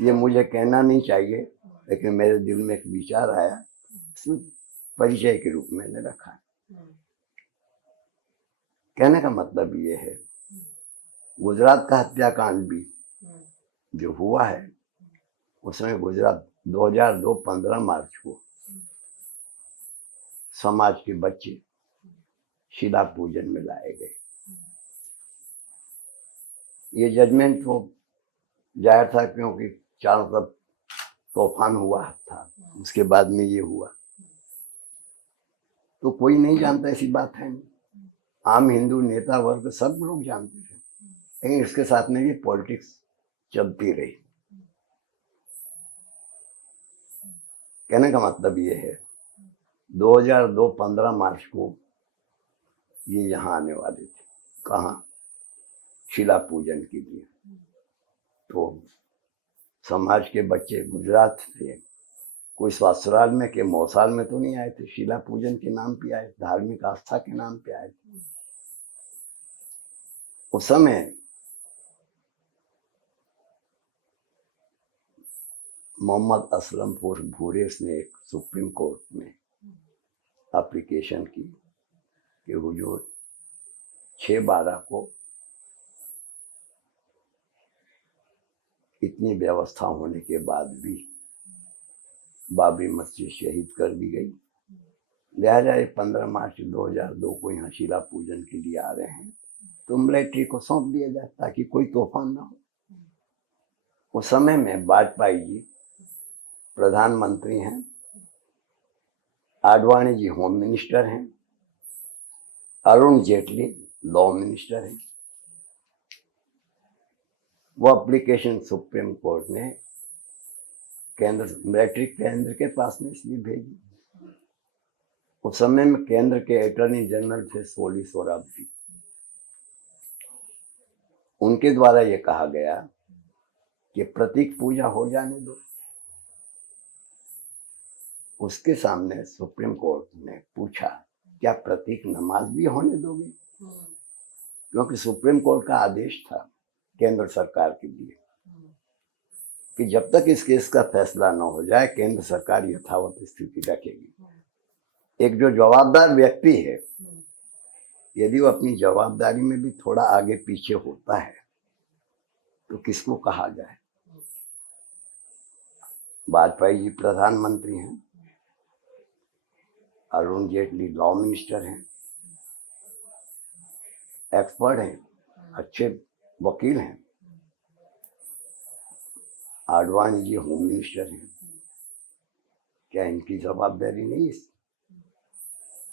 ये मुझे कहना नहीं चाहिए, लेकिन मेरे दिल में एक विचार आया, परिचय के रूप में मैंने रखा। कहने का मतलब ये है, गुजरात का हत्याकांड भी जो हुआ है उसमें गुजरात 2002 15 मार्च को समाज के बच्चे शिला पूजन में लाए गए। ये जजमेंट तो जाहिर था, क्योंकि चारों तरफ तूफान हुआ था, उसके बाद में ये हुआ, तो कोई नहीं जानता, ऐसी बात है नहीं। आम हिंदू नेता वर्ग सब लोग जानते थे, लेकिन इसके साथ में भी पॉलिटिक्स चलती रही। कहने का मतलब ये है, 2002 15 मार्च को ये यहाँ आने वाले थे। कहाँ? शिला पूजन के लिए। तो समाज के बच्चे गुजरात से कोई ससुराल में के मौसाल में तो नहीं आए थे, शिला पूजन के नाम पे आए, धार्मिक आस्था के नाम पे आए थे। उस समय मोहम्मद असलम भूरेस ने एक सुप्रीम कोर्ट में एप्लीकेशन की कि हुजूर 6/12 को इतनी व्यवस्था होने के बाद भी बाबरी मस्जिद शहीद कर दी गई, लिहाजा 15 मार्च 2002 को यहाँ शिला पूजन के लिए आ रहे हैं, तो मिलिट्री को सौंप दिया जाए ताकि कोई तूफान ना हो। उस समय में वाजपेयी जी प्रधानमंत्री हैं, आडवाणी जी होम मिनिस्टर हैं, अरुण जेटली लॉ मिनिस्टर हैं। वो एप्लीकेशन सुप्रीम कोर्ट ने मिलिट्री केंद्र के पास में इसलिए भेजी। उस समय में केंद्र के अटॉर्नी जनरल थे सोली सोराबजी, उनके द्वारा ये कहा गया कि प्रतीक पूजा हो जाने दो। उसके सामने सुप्रीम कोर्ट ने पूछा क्या प्रतीक नमाज भी होने दोगे, क्योंकि सुप्रीम कोर्ट का आदेश था केंद्र सरकार के लिए कि जब तक इस केस का फैसला न हो जाए केंद्र सरकार यथावत स्थिति रखेगी। एक जो जवाबदार व्यक्ति है, यदि वो अपनी जवाबदारी में भी थोड़ा आगे पीछे होता है तो किसको कहा जाए। वाजपेयी जी प्रधानमंत्री हैं, अरुण जेटली लॉ मिनिस्टर हैं, एक्सपर्ट हैं, अच्छे वकील हैं, आडवाणी जी होम मिनिस्टर हैं, क्या इनकी जवाबदारी नहीं है?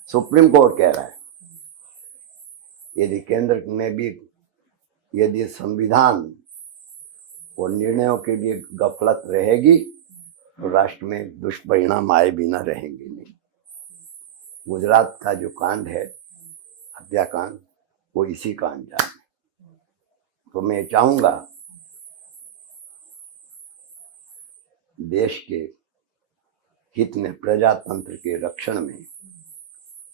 सुप्रीम कोर्ट कह रहा है यदि केंद्र में भी यदि संविधान और निर्णयों के लिए गफलत रहेगी तो राष्ट्र में दुष्परिणाम आए बिना रहेंगे नहीं। गुजरात का जो कांड है हत्याकांड, वो इसी का अंजाम है। तो मैं चाहूंगा देश के हित में, प्रजातंत्र के रक्षण में,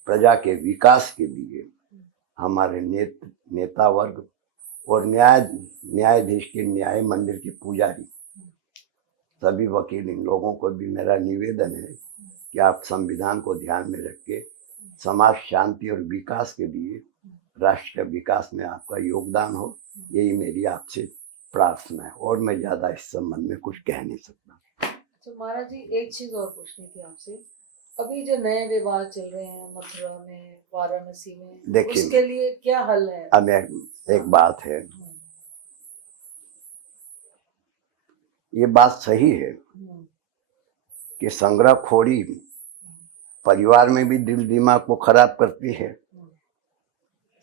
प्रजा के विकास के लिए हमारे नेता वर्ग और न्यायाधीश के न्याय मंदिर के पुजारी, सभी वकील, इन लोगों को भी मेरा निवेदन है कि आप संविधान को ध्यान में रख के समाज शांति और विकास के लिए, राष्ट्र के विकास में आपका योगदान हो, यही मेरी आपसे प्रार्थना है। और मैं ज्यादा इस संबंध में कुछ कह नहीं सकता। तो महाराज जी एक चीज और पूछनी थी आपसे, अभी जो नए विवाद चल रहे हैं मथुरा में, वाराणसी में, देखिए, उसके लिए क्या हल है? अब एक बात है, ये बात सही है कि संग्रहखोरी परिवार में भी दिल दिमाग को खराब करती है,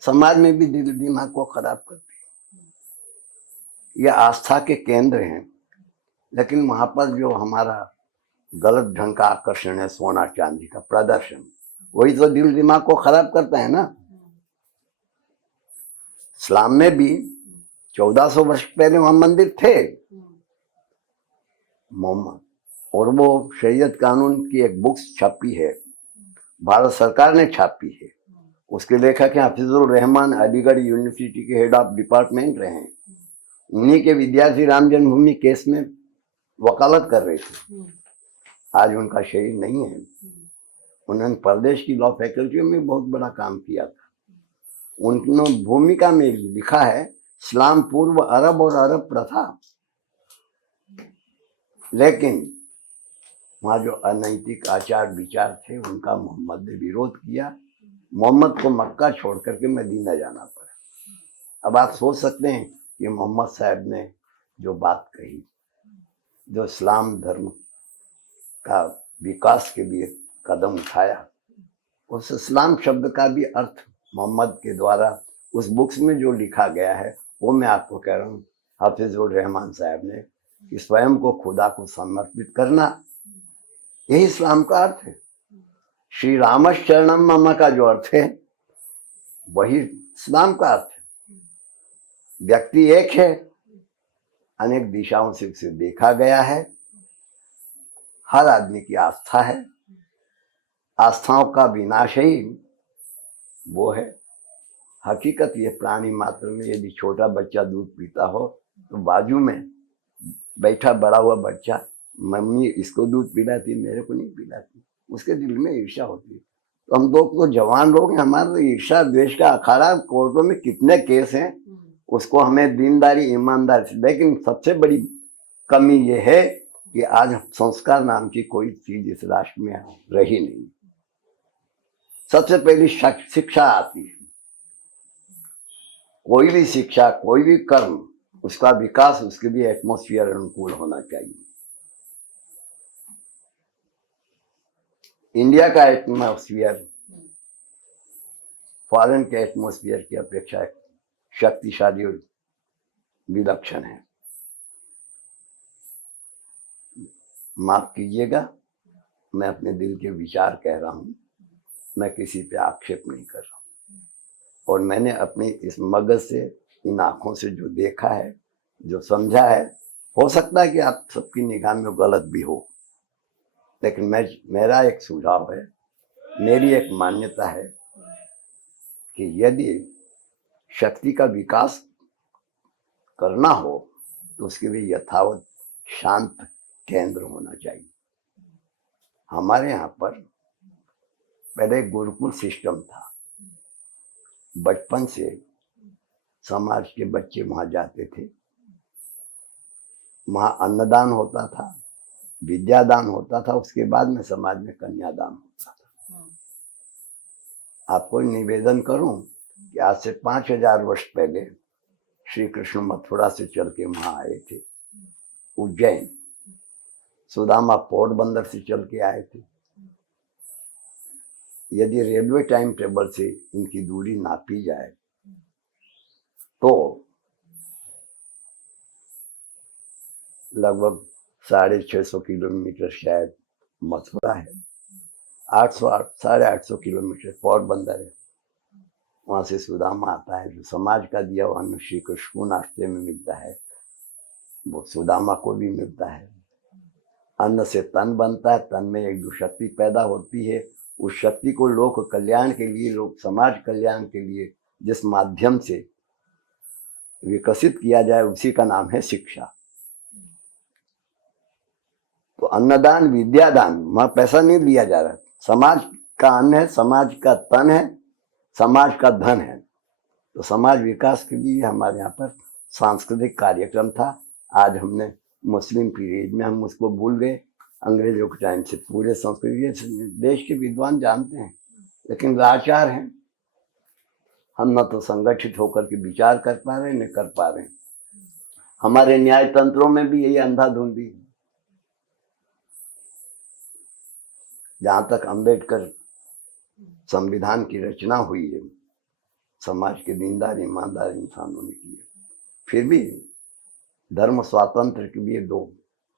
समाज में भी दिल दिमाग को खराब करती है। ये आस्था के केंद्र हैं, लेकिन वहां पर जो हमारा गलत ढंग का आकर्षण है, सोना चांदी का प्रदर्शन, वही तो दिल दिमाग को खराब करता है ना। इस्लाम में भी 1400 वर्ष पहले वहां मंदिर थे मोहम्मद, और वो शरीयत कानून की एक बुक छपी है, भारत सरकार ने छापी है। उसके लेखक हैं हाफिजुर रहमान, अलीगढ़ यूनिवर्सिटी के हेड ऑफ डिपार्टमेंट रहे हैं। उन्हीं के विद्यार्थी राम जन्मभूमि केस में वकालत कर रहे थे। आज उनका शरीर नहीं है। उन्होंने प्रदेश की लॉ फैकल्टी में बहुत बड़ा काम किया था। उन्होंने भूमिका में लिखा है इस्लाम पूर्व अरब और अरब प्रथा, लेकिन वहाँ जो अनैतिक आचार विचार थे उनका मोहम्मद ने विरोध किया। मोहम्मद को मक्का छोड़ करके मदीना जाना पड़ा। अब आप सोच सकते हैं कि मोहम्मद साहब ने जो बात कही, जो इस्लाम धर्म का विकास के लिए कदम उठाया, उस इस्लाम शब्द का भी अर्थ मोहम्मद के द्वारा उस बुक्स में जो लिखा गया है वो मैं आपको कह रहा हूँ। हाफिजुर रहमान साहब ने कि स्वयं को खुदा को समर्पित करना, यही इस्लाम का अर्थ है। श्री राम शरणम मम का जो अर्थ है वही इस्लाम का अर्थ है। व्यक्ति एक है, अनेक दिशाओं से उसे देखा गया है। हर आदमी की आस्था है, आस्थाओं का विनाश ही वो है। हकीकत ये प्राणी मात्र में यदि छोटा बच्चा दूध पीता हो तो बाजू में बैठा बड़ा हुआ बच्चा, मम्मी इसको दूध पिलाती, मेरे को नहीं पिलाती, उसके दिल में ईर्ष्या होती है। तो हम लोग तो जवान लोग हैं, हमारे ईर्ष्या द्वेष का अखाड़ा, कोर्टों में कितने केस हैं, उसको हमें दीनदारी ईमानदारी से। लेकिन सबसे बड़ी कमी ये है कि आज संस्कार नाम की कोई चीज इस राष्ट्र में रही नहीं। सबसे पहली शिक्षा आती है। कोई भी शिक्षा, कोई भी कर्म, उसका विकास उसके लिए एटमॉस्फेयर अनुकूल होना चाहिए। इंडिया का एटमॉस्फेयर फॉरेन के एटमॉस्फेयर की अपेक्षा शक्तिशाली और विलक्षण है। माफ कीजिएगा, मैं अपने दिल के विचार कह रहा हूं, मैं किसी पे आक्षेप नहीं कर रहा हूं। और मैंने अपनी इस मगज से, इन आंखों से जो देखा है, जो समझा है, हो सकता है कि आप सबकी निगाह में गलत भी हो, लेकिन मेरा एक सुझाव है, मेरी एक मान्यता है कि यदि शक्ति का विकास करना हो तो उसके लिए यथावत शांत केंद्र होना चाहिए। हमारे यहाँ पर पहले गुरुकुल सिस्टम था। बचपन से समाज के बच्चे वहां जाते थे, वहां अन्नदान होता था, विद्यादान होता था, उसके बाद में समाज में कन्यादान होता था। आपको निवेदन करूं कि आज से 5000 वर्ष पहले श्री कृष्ण मथुरा से चल के वहां आए थे, उज्जैन। सुदामा पोरबंदर से चल के आए थे। यदि रेलवे टाइम टेबल से इनकी दूरी नापी जाए तो लगभग 650 किलोमीटर शायद मथुरा है, 800-850 किलोमीटर पोरबंदर है। वहां से सुदामा आता है, जो समाज का दिया हुआ अन्न श्री कृष्ण को नाश्ते में मिलता है, वो सुदामा को भी मिलता है। अन्न से तन बनता है, तन में एक जो शक्ति पैदा होती है, उस शक्ति को लोक कल्याण के लिए, लोक समाज कल्याण के लिए जिस माध्यम से विकसित किया जाए, उसी का नाम है शिक्षा। तो अन्नदान, विद्यादान, वहां पैसा नहीं लिया जा रहा, समाज का अन्न है, समाज का तन है, समाज का धन है। तो समाज विकास के लिए हमारे यहाँ पर सांस्कृतिक कार्यक्रम था। आज हमने मुस्लिम पीरियड में हम उसको भूल गए। अंग्रेजों के टाइम से पूरे संस्कृति, देश के विद्वान जानते हैं, लेकिन लाचार हैं। हम न तो संगठित होकर के विचार कर पा रहे, न कर पा रहे। हमारे न्याय तंत्रों में भी यही अंधाधुंधी है। जहां तक अंबेडकर संविधान की रचना हुई है, समाज के दीनदार ईमानदार इंसानों ने की है। फिर भी धर्म स्वातंत्र के लिए 2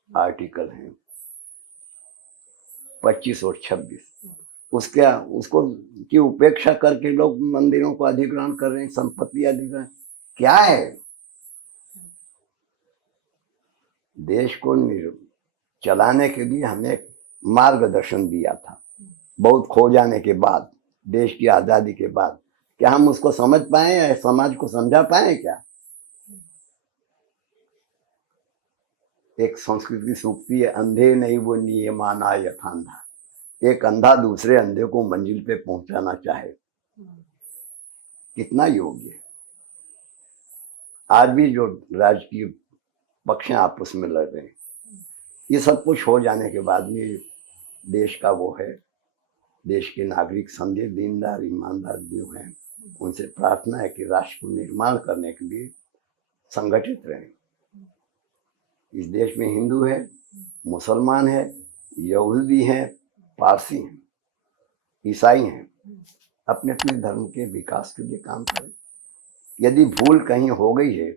आर्टिकल हैं, 25 और 26। उसको की उपेक्षा करके लोग मंदिरों को अधिग्रहण कर रहे हैं, संपत्ति अधिग्रहण। क्या है? देश को चलाने के लिए हमें मार्गदर्शन दिया था। बहुत खो जाने के बाद, देश की आजादी के बाद, क्या हम उसको समझ पाए या समाज को समझा पाए? क्या एक संस्कृत की सूक्ति है, अंधे नहीं वो नियमाना यथांधा। एक अंधा दूसरे अंधे को मंजिल पे पहुंचाना चाहे, कितना योग्य। आज भी जो राजकीय पक्ष आपस में लड़ रहे हैं, ये सब कुछ हो जाने के बाद में देश का वो है, देश के नागरिक समझे, दीनदार ईमानदार जो हैं, उनसे प्रार्थना है कि राष्ट्र को निर्माण करने के लिए संगठित रहें। इस देश में हिंदू है, मुसलमान है, यहूदी हैं, पारसी हैं, ईसाई हैं, अपने अपने धर्म के विकास के लिए काम करें। यदि भूल कहीं हो गई है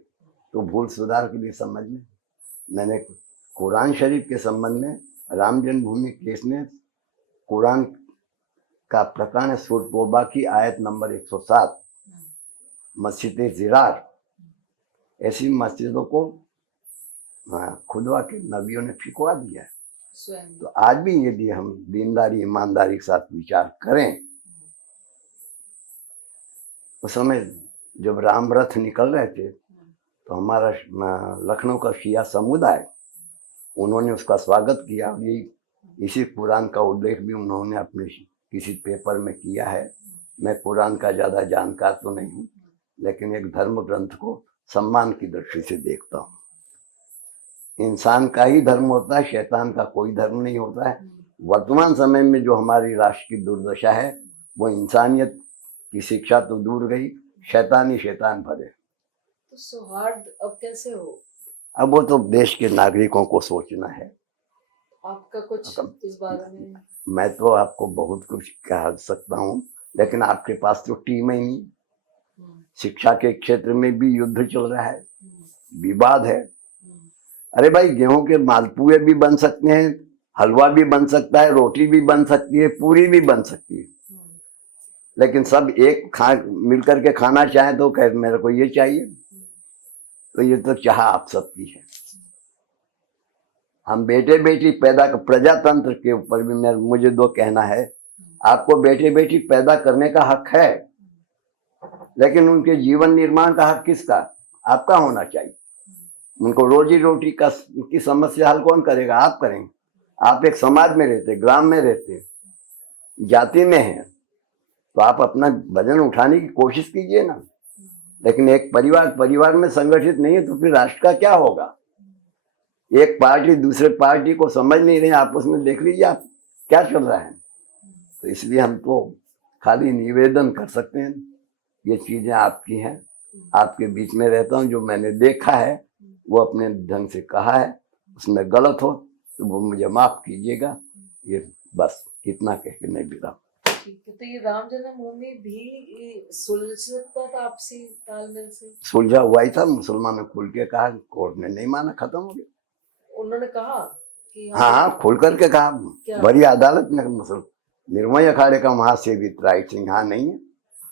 तो भूल सुधार के लिए समझ में, मैंने कुरान शरीफ के संबंध में, राम जन्मभूमि केस में, कुरान का प्रकरण है सूरह तौबा की आयत नंबर 107, मस्जिद ज़िरार, ऐसी मस्जिदों को हाँ, खुदवा के नबियों ने फिकवा दिया है। स्वयं। तो आज भी यदि हम दीनदारी ईमानदारी के साथ विचार करें, उस समय जब राम रथ निकल रहे थे तो हमारा लखनऊ का शिया समुदाय, उन्होंने उसका स्वागत किया। ये इसी कुरान का उल्लेख भी उन्होंने अपने किसी पेपर में किया है। मैं कुरान का ज़्यादा जानकार तो नहीं हूँ, लेकिन एक धर्म ग्रंथ को सम्मान की दृष्टि से देखता हूँ। इंसान का ही धर्म होता है, शैतान का कोई धर्म नहीं होता है। वर्तमान समय में जो हमारी राष्ट्र की दुर्दशा है, वो इंसानियत की शिक्षा तो दूर गई, शैतान ही शैतान भरे। तो सौहार्द अब कैसे हो? अब वो तो देश के नागरिकों को सोचना है। आपका कुछ इस बारे में? मैं तो आपको बहुत कुछ कह सकता हूँ, लेकिन आपके पास तो टीम ही नहीं। शिक्षा के क्षेत्र में भी युद्ध चल रहा है, विवाद है। अरे भाई, गेहूं के मालपुए भी बन सकते हैं, हलवा भी बन सकता है, रोटी भी बन सकती है, पूरी भी बन सकती है, लेकिन सब एक मिलकर के खाना चाहे तो कहे मेरे को ये चाहिए। तो ये तो चाह आप सबकी है। हम बेटे बेटी पैदा कर, प्रजातंत्र के ऊपर भी मुझे दो कहना है। आपको बेटे बेटी पैदा करने का हक है, लेकिन उनके जीवन निर्माण का हक किसका? आपका होना चाहिए। उनको रोजी रोटी की समस्या हल कौन करेगा? आप करेंगे। आप एक समाज में रहते, ग्राम में रहते, जाति में हैं, तो आप अपना वजन उठाने की कोशिश कीजिए ना। लेकिन एक परिवार में संगठित नहीं है तो फिर राष्ट्र का क्या होगा? एक पार्टी दूसरे पार्टी को समझ नहीं रही, आपस में देख लीजिए आप क्या चल रहा है। तो इसलिए हमको खाली निवेदन कर सकते हैं, ये चीजें आपकी हैं, आपके बीच में रहता हूँ, जो मैंने देखा है वो अपने ढंग से कहा है, उसमें गलत हो तो वो मुझे माफ कीजिएगा। ये बस इतना कह के मैं विदा। ठीक है, तो ये राम जन्मभूमि भी सुलझ सकता था आपसी तालमेल से? सुलझा हुआ ही था, मुसलमानों खुल के कहा, कोर्ट ने नहीं माना, खत्म हो गया। उन्होंने कहा कि हाँ, खुल करके कहा, बड़ी अदालत में। निर्मय अखाड़े का महासेवित राइट सिंह यहाँ नहीं है।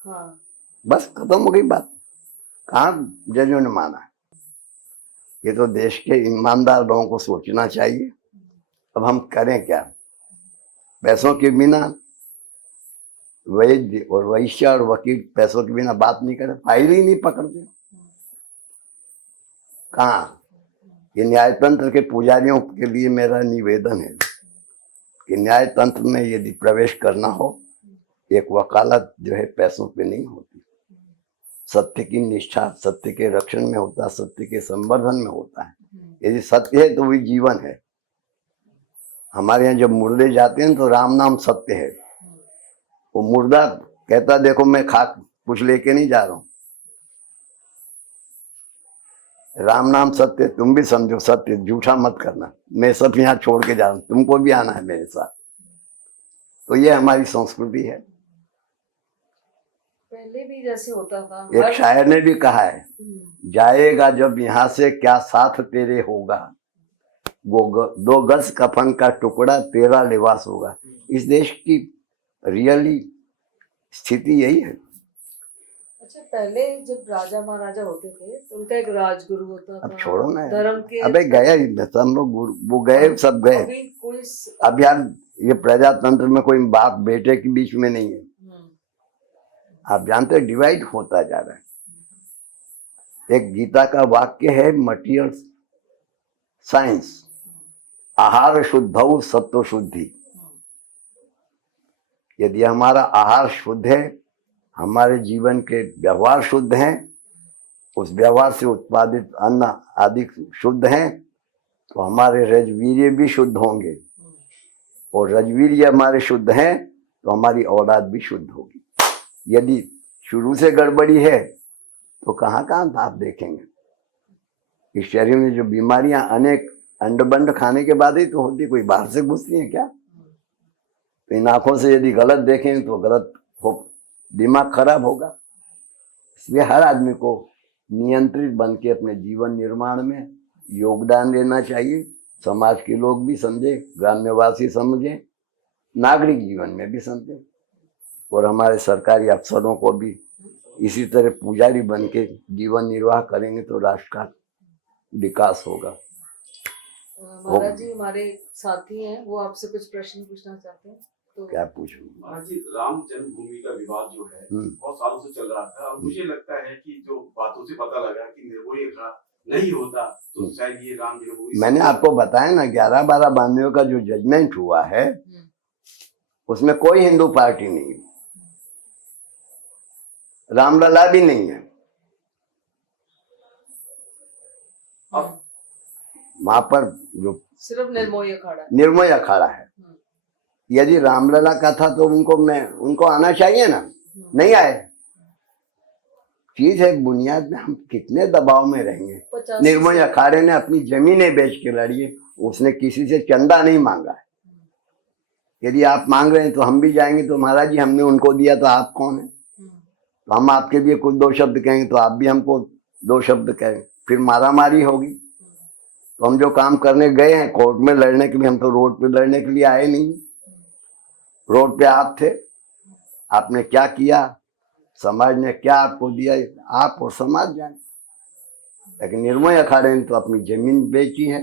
हाँ। बस खत्म हो गई बात। कहाँ जजों ने माना? ये तो देश के ईमानदार लोगों को सोचना चाहिए। अब हम करें क्या? पैसों के बिना वैद्य और वैश्य और वकील पैसों के बिना बात नहीं करे, फाइल ही नहीं पकड़ते। कहाँ? ये न्यायतंत्र के पुजारियों के लिए मेरा निवेदन है कि न्यायतंत्र में यदि प्रवेश करना हो, एक वकालत जो है पैसों पे नहीं होती। सत्य की निष्ठा सत्य के रक्षण में होता है, सत्य के संवर्धन में होता है। यदि सत्य है तो वही जीवन है। हमारे यहाँ जब मुर्दे जाते हैं तो राम नाम सत्य है। वो मुर्दा कहता देखो मैं खाक कुछ लेके नहीं जा रहा हूं, राम नाम सत्य, तुम भी समझो सत्य, झूठा मत करना, मैं सब यहाँ छोड़ के जा रहा हूं, तुमको भी आना है मेरे साथ। तो ये हमारी संस्कृति है। पहले भी जैसे होता था। एक शायर ने भी कहा है, जाएगा जब यहाँ से क्या साथ तेरे होगा, वो 2 गज कफन का टुकड़ा तेरा लिबास होगा। इस देश की रियली स्थिति यही है। अच्छा, पहले जब राजा महाराजा होते थे तो उनका एक राजगुरु होता था। अब छोड़ो ना धर्म के। अबे गया हम लोग, वो गए, सब गए। अभी कोई अब यार ये प्रजातंत्र में कोई बाप बेटे के बीच में नहीं है। आप जानते हैं डिवाइड होता जा रहा है। एक गीता का वाक्य है, मटीरियल साइंस, आहार शुद्ध सत्व शुद्धि। यदि हमारा आहार शुद्ध है, हमारे जीवन के व्यवहार शुद्ध हैं, उस व्यवहार से उत्पादित अन्न आदि शुद्ध हैं, तो हमारे रजवीर्य भी शुद्ध होंगे, और रजवीर्य हमारे शुद्ध हैं तो हमारी औलाद भी शुद्ध होगी। यदि शुरू से गड़बड़ी है तो कहाँ कहाँ आप देखेंगे इस शरीर में जो बीमारियां अनेक अंडबंड खाने के बाद ही तो होती, कोई बाहर से घुसती है क्या? तो इन आंखों से यदि गलत देखें तो गलत हो, दिमाग खराब होगा। इसलिए हर आदमी को नियंत्रित बन के अपने जीवन निर्माण में योगदान देना चाहिए। समाज के लोग भी समझे, ग्राम्यवासी समझे, नागरिक जीवन में भी समझे, और हमारे सरकारी अफसरों को भी इसी तरह पुजारी बन के जीवन निर्वाह करेंगे तो राष्ट्र का विकास होगा। महाराज जी हमारे साथी हैं, वो आपसे कुछ प्रश्न पूछना चाहते हैं तो क्या पूछूं? महाराज जी, राम जन्मभूमि का विवाद जो है बहुत सालों से चल रहा था और मुझे लगता है कि जो बातों से पता लगा कि निर्मोही नहीं होता तो शायद ये राम जन्मभूमि। मैंने आपको बताया ना 11/12/92 का जो जजमेंट हुआ है उसमें कोई हिंदू पार्टी नहीं है, रामलला भी नहीं है। वहां पर जो सिर्फ निर्मोही अखाड़ा है। निर्मोही अखाड़ा है। यदि रामलला का था तो उनको आना चाहिए ना, नहीं आए। चीज है, बुनियाद में हम कितने दबाव में रहेंगे। निर्मोही अखाड़े ने अपनी जमीनें बेच के लड़ी है, उसने किसी से चंदा नहीं मांगा है। यदि आप मांग रहे हैं तो हम भी जाएंगे, तो महाराज जी हमने उनको दिया तो आप कौन है? तो हम आपके लिए कुछ दो शब्द कहेंगे तो आप भी हमको दो शब्द कहें, फिर मारामारी होगी। तो हम जो काम करने गए हैं कोर्ट में लड़ने के लिए, हम तो रोड पे लड़ने के लिए आए नहीं। रोड पे आप थे, आपने क्या किया, समाज ने क्या आपको दिया, आप और समाज जाने। लेकिन निर्मोही अखाड़े ने तो अपनी जमीन बेची है,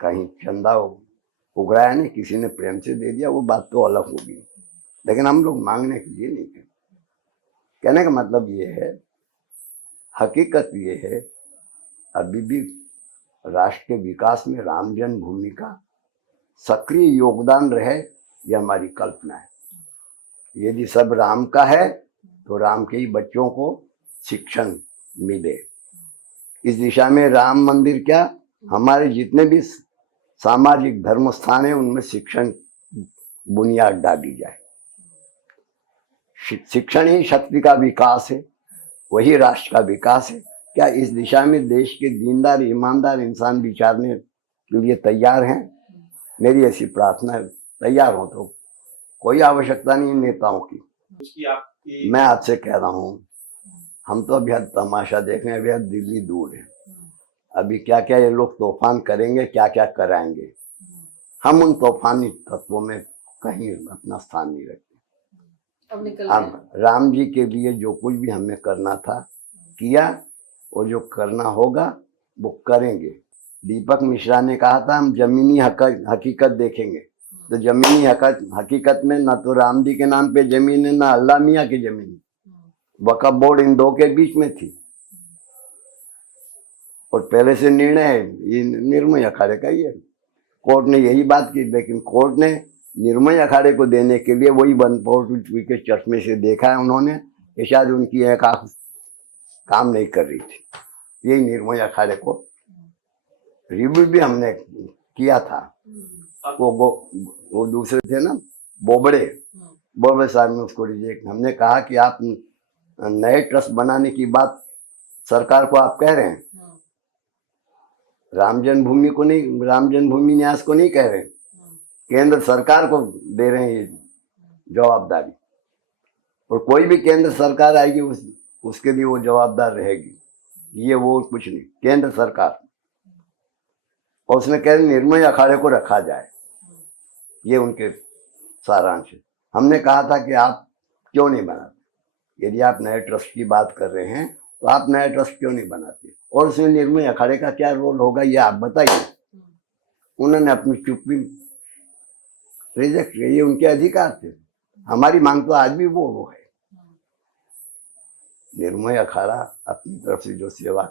कहीं चंदा उगराया नहीं, किसी ने प्रेम से दे दिया, वो बात तो अलग होगी। लेकिन हम लोग मांगने के लिए नहीं कहते। कहने का मतलब ये है, हकीकत ये है, अभी भी राष्ट्र के विकास में राम जन्मभूमि का सक्रिय योगदान रहे, ये हमारी कल्पना है। यदि सब राम का है तो राम के ही बच्चों को शिक्षण मिले। इस दिशा में राम मंदिर क्या, हमारे जितने भी सामाजिक धर्म स्थान है उनमें शिक्षण बुनियाद डाली जाए। शिक्षण ही शक्ति का विकास है, वही राष्ट्र का विकास है। क्या इस दिशा में देश के दीनदार ईमानदार इंसान विचारने के लिए तैयार हैं? मेरी ऐसी प्रार्थना है, तैयार हो तो कोई आवश्यकता नहीं नेताओं की। मैं आपसे कह रहा हूँ, हम तो अभी तमाशा देख रहे हैं, अभी दिल्ली दूर है। अभी क्या क्या ये लोग तूफान करेंगे, क्या क्या कराएंगे, हम उन तूफानी तत्वों में कहीं अपना स्थान नहीं रखते। अब राम जी के लिए जो कुछ भी हमें करना था किया, और जो करना होगा वो करेंगे। दीपक मिश्रा ने कहा था हम जमीनी हकीकत देखेंगे, तो जमीनी हकीकत में ना तो राम जी के नाम पे जमीन है, ना अल्लाह मियाँ की जमीन है। वक्फ बोर्ड इन दो के बीच में थी और पहले से निर्णय है ये निर्मोही अखाड़े का ही है। कोर्ट ने यही बात की, लेकिन कोर्ट ने निर्मोही अखाड़े को देने के लिए वही के चश्मे से देखा है उन्होंने कि शायद उनकी एक आंख काम नहीं कर रही थी। यही निर्मोही अखाड़े को रिव्यू भी हमने किया था। वो दूसरे थे ना, बोबड़े साहब ने उसको रिजेक्ट। हमने कहा कि आप नए ट्रस्ट बनाने की बात सरकार को आप कह रहे हैं, राम जन्मभूमि को नहीं, राम जन्मभूमि न्यास को नहीं कह रहे हैं, केंद्र सरकार को दे रहे हैं ये जवाबदारी। और कोई भी केंद्र सरकार आएगी उसके लिए वो जवाबदार रहेगी, ये वो कुछ नहीं, केंद्र सरकार। और उसने कह निर्मोही अखाड़े को रखा जाए, ये उनके सारांश है। हमने कहा था कि आप क्यों नहीं बनाते, यदि आप नए ट्रस्ट की बात कर रहे हैं तो आप नया ट्रस्ट क्यों नहीं बनाते, और उसमें निर्मोही अखाड़े का क्या रोल होगा ये आप बताइए। उन्होंने अपनी चुप्पी रिजेक्ट किया, ये उनके अधिकार थे। हमारी मांग तो आज भी वो है। निर्मोही अखाड़ा अपनी तरफ से जो सेवा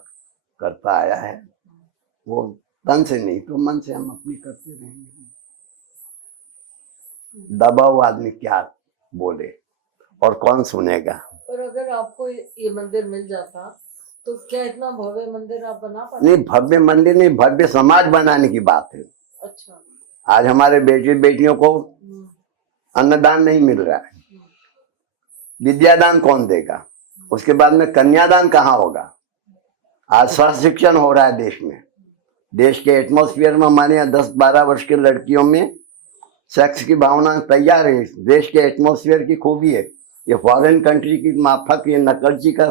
करता आया है वो तन से नहीं तो मन से हम अपनी करते रहेंगे। दबाव आदमी क्या बोले और कौन सुनेगा। पर अगर आपको ये मंदिर मिल जाता तो क्या इतना भव्य मंदिर आप बना पाते? नहीं, भव्य मंदिर नहीं, भव्य समाज बनाने की बात है। अच्छा, आज हमारे बेटे बेटियों को अन्नदान नहीं मिल रहा है, विद्यादान कौन देगा? उसके बाद में कन्यादान कहाँ होगा? आज स्वास्थ्य शिक्षण हो रहा है देश में। देश के एटमॉस्फेयर में हमारे यहाँ 10-12 वर्ष के लड़कियों में सेक्स की भावना तैयार है। देश के एटमॉस्फेयर की खूबी है। ये फॉरेन कंट्री की माफक, ये नकलची का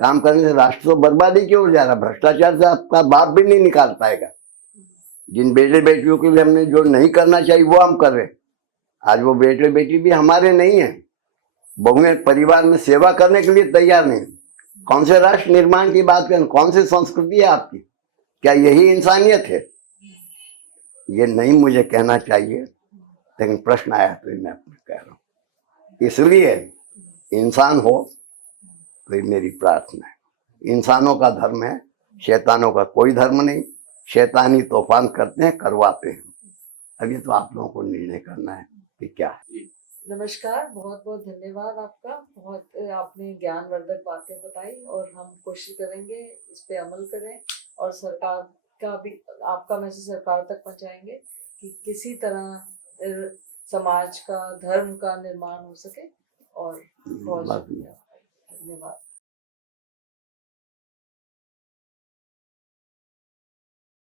काम करने से राष्ट्र तो बर्बादी की ओर जा रहा है। भ्रष्टाचार से आपका बाप भी नहीं निकाल पाएगा। जिन बेटे बेटियों के लिए हमने जो नहीं करना चाहिए वो हम कर रहे हैं। आज वो बेटे बेटी भी हमारे नहीं है, बहुएं परिवार में सेवा करने के लिए तैयार नहीं। कौन से राष्ट्र निर्माण की बात करें, कौन सी संस्कृति है आपकी? क्या यही इंसानियत है? ये नहीं मुझे कहना चाहिए, लेकिन प्रश्न आया तो मैं कह रहा हूँ। इसलिए इंसान हो तो ये मेरी प्रार्थना है। इंसानों का धर्म है, शैतानों का कोई धर्म नहीं। शैतानी तूफान करते हैं, करवाते हैं। अभी तो आप लोगों को निर्णय करना है कि क्या है। नमस्कार, बहुत बहुत धन्यवाद आपका। बहुत आपने ज्ञानवर्धक बातें बताई और हम कोशिश करेंगे इस पे अमल करें और सरकार का भी आपका मैसेज सरकार तक पहुंचाएंगे कि किसी तरह समाज का, धर्म का निर्माण हो सके। और बहुत बस। शुक्रिया, धन्यवाद।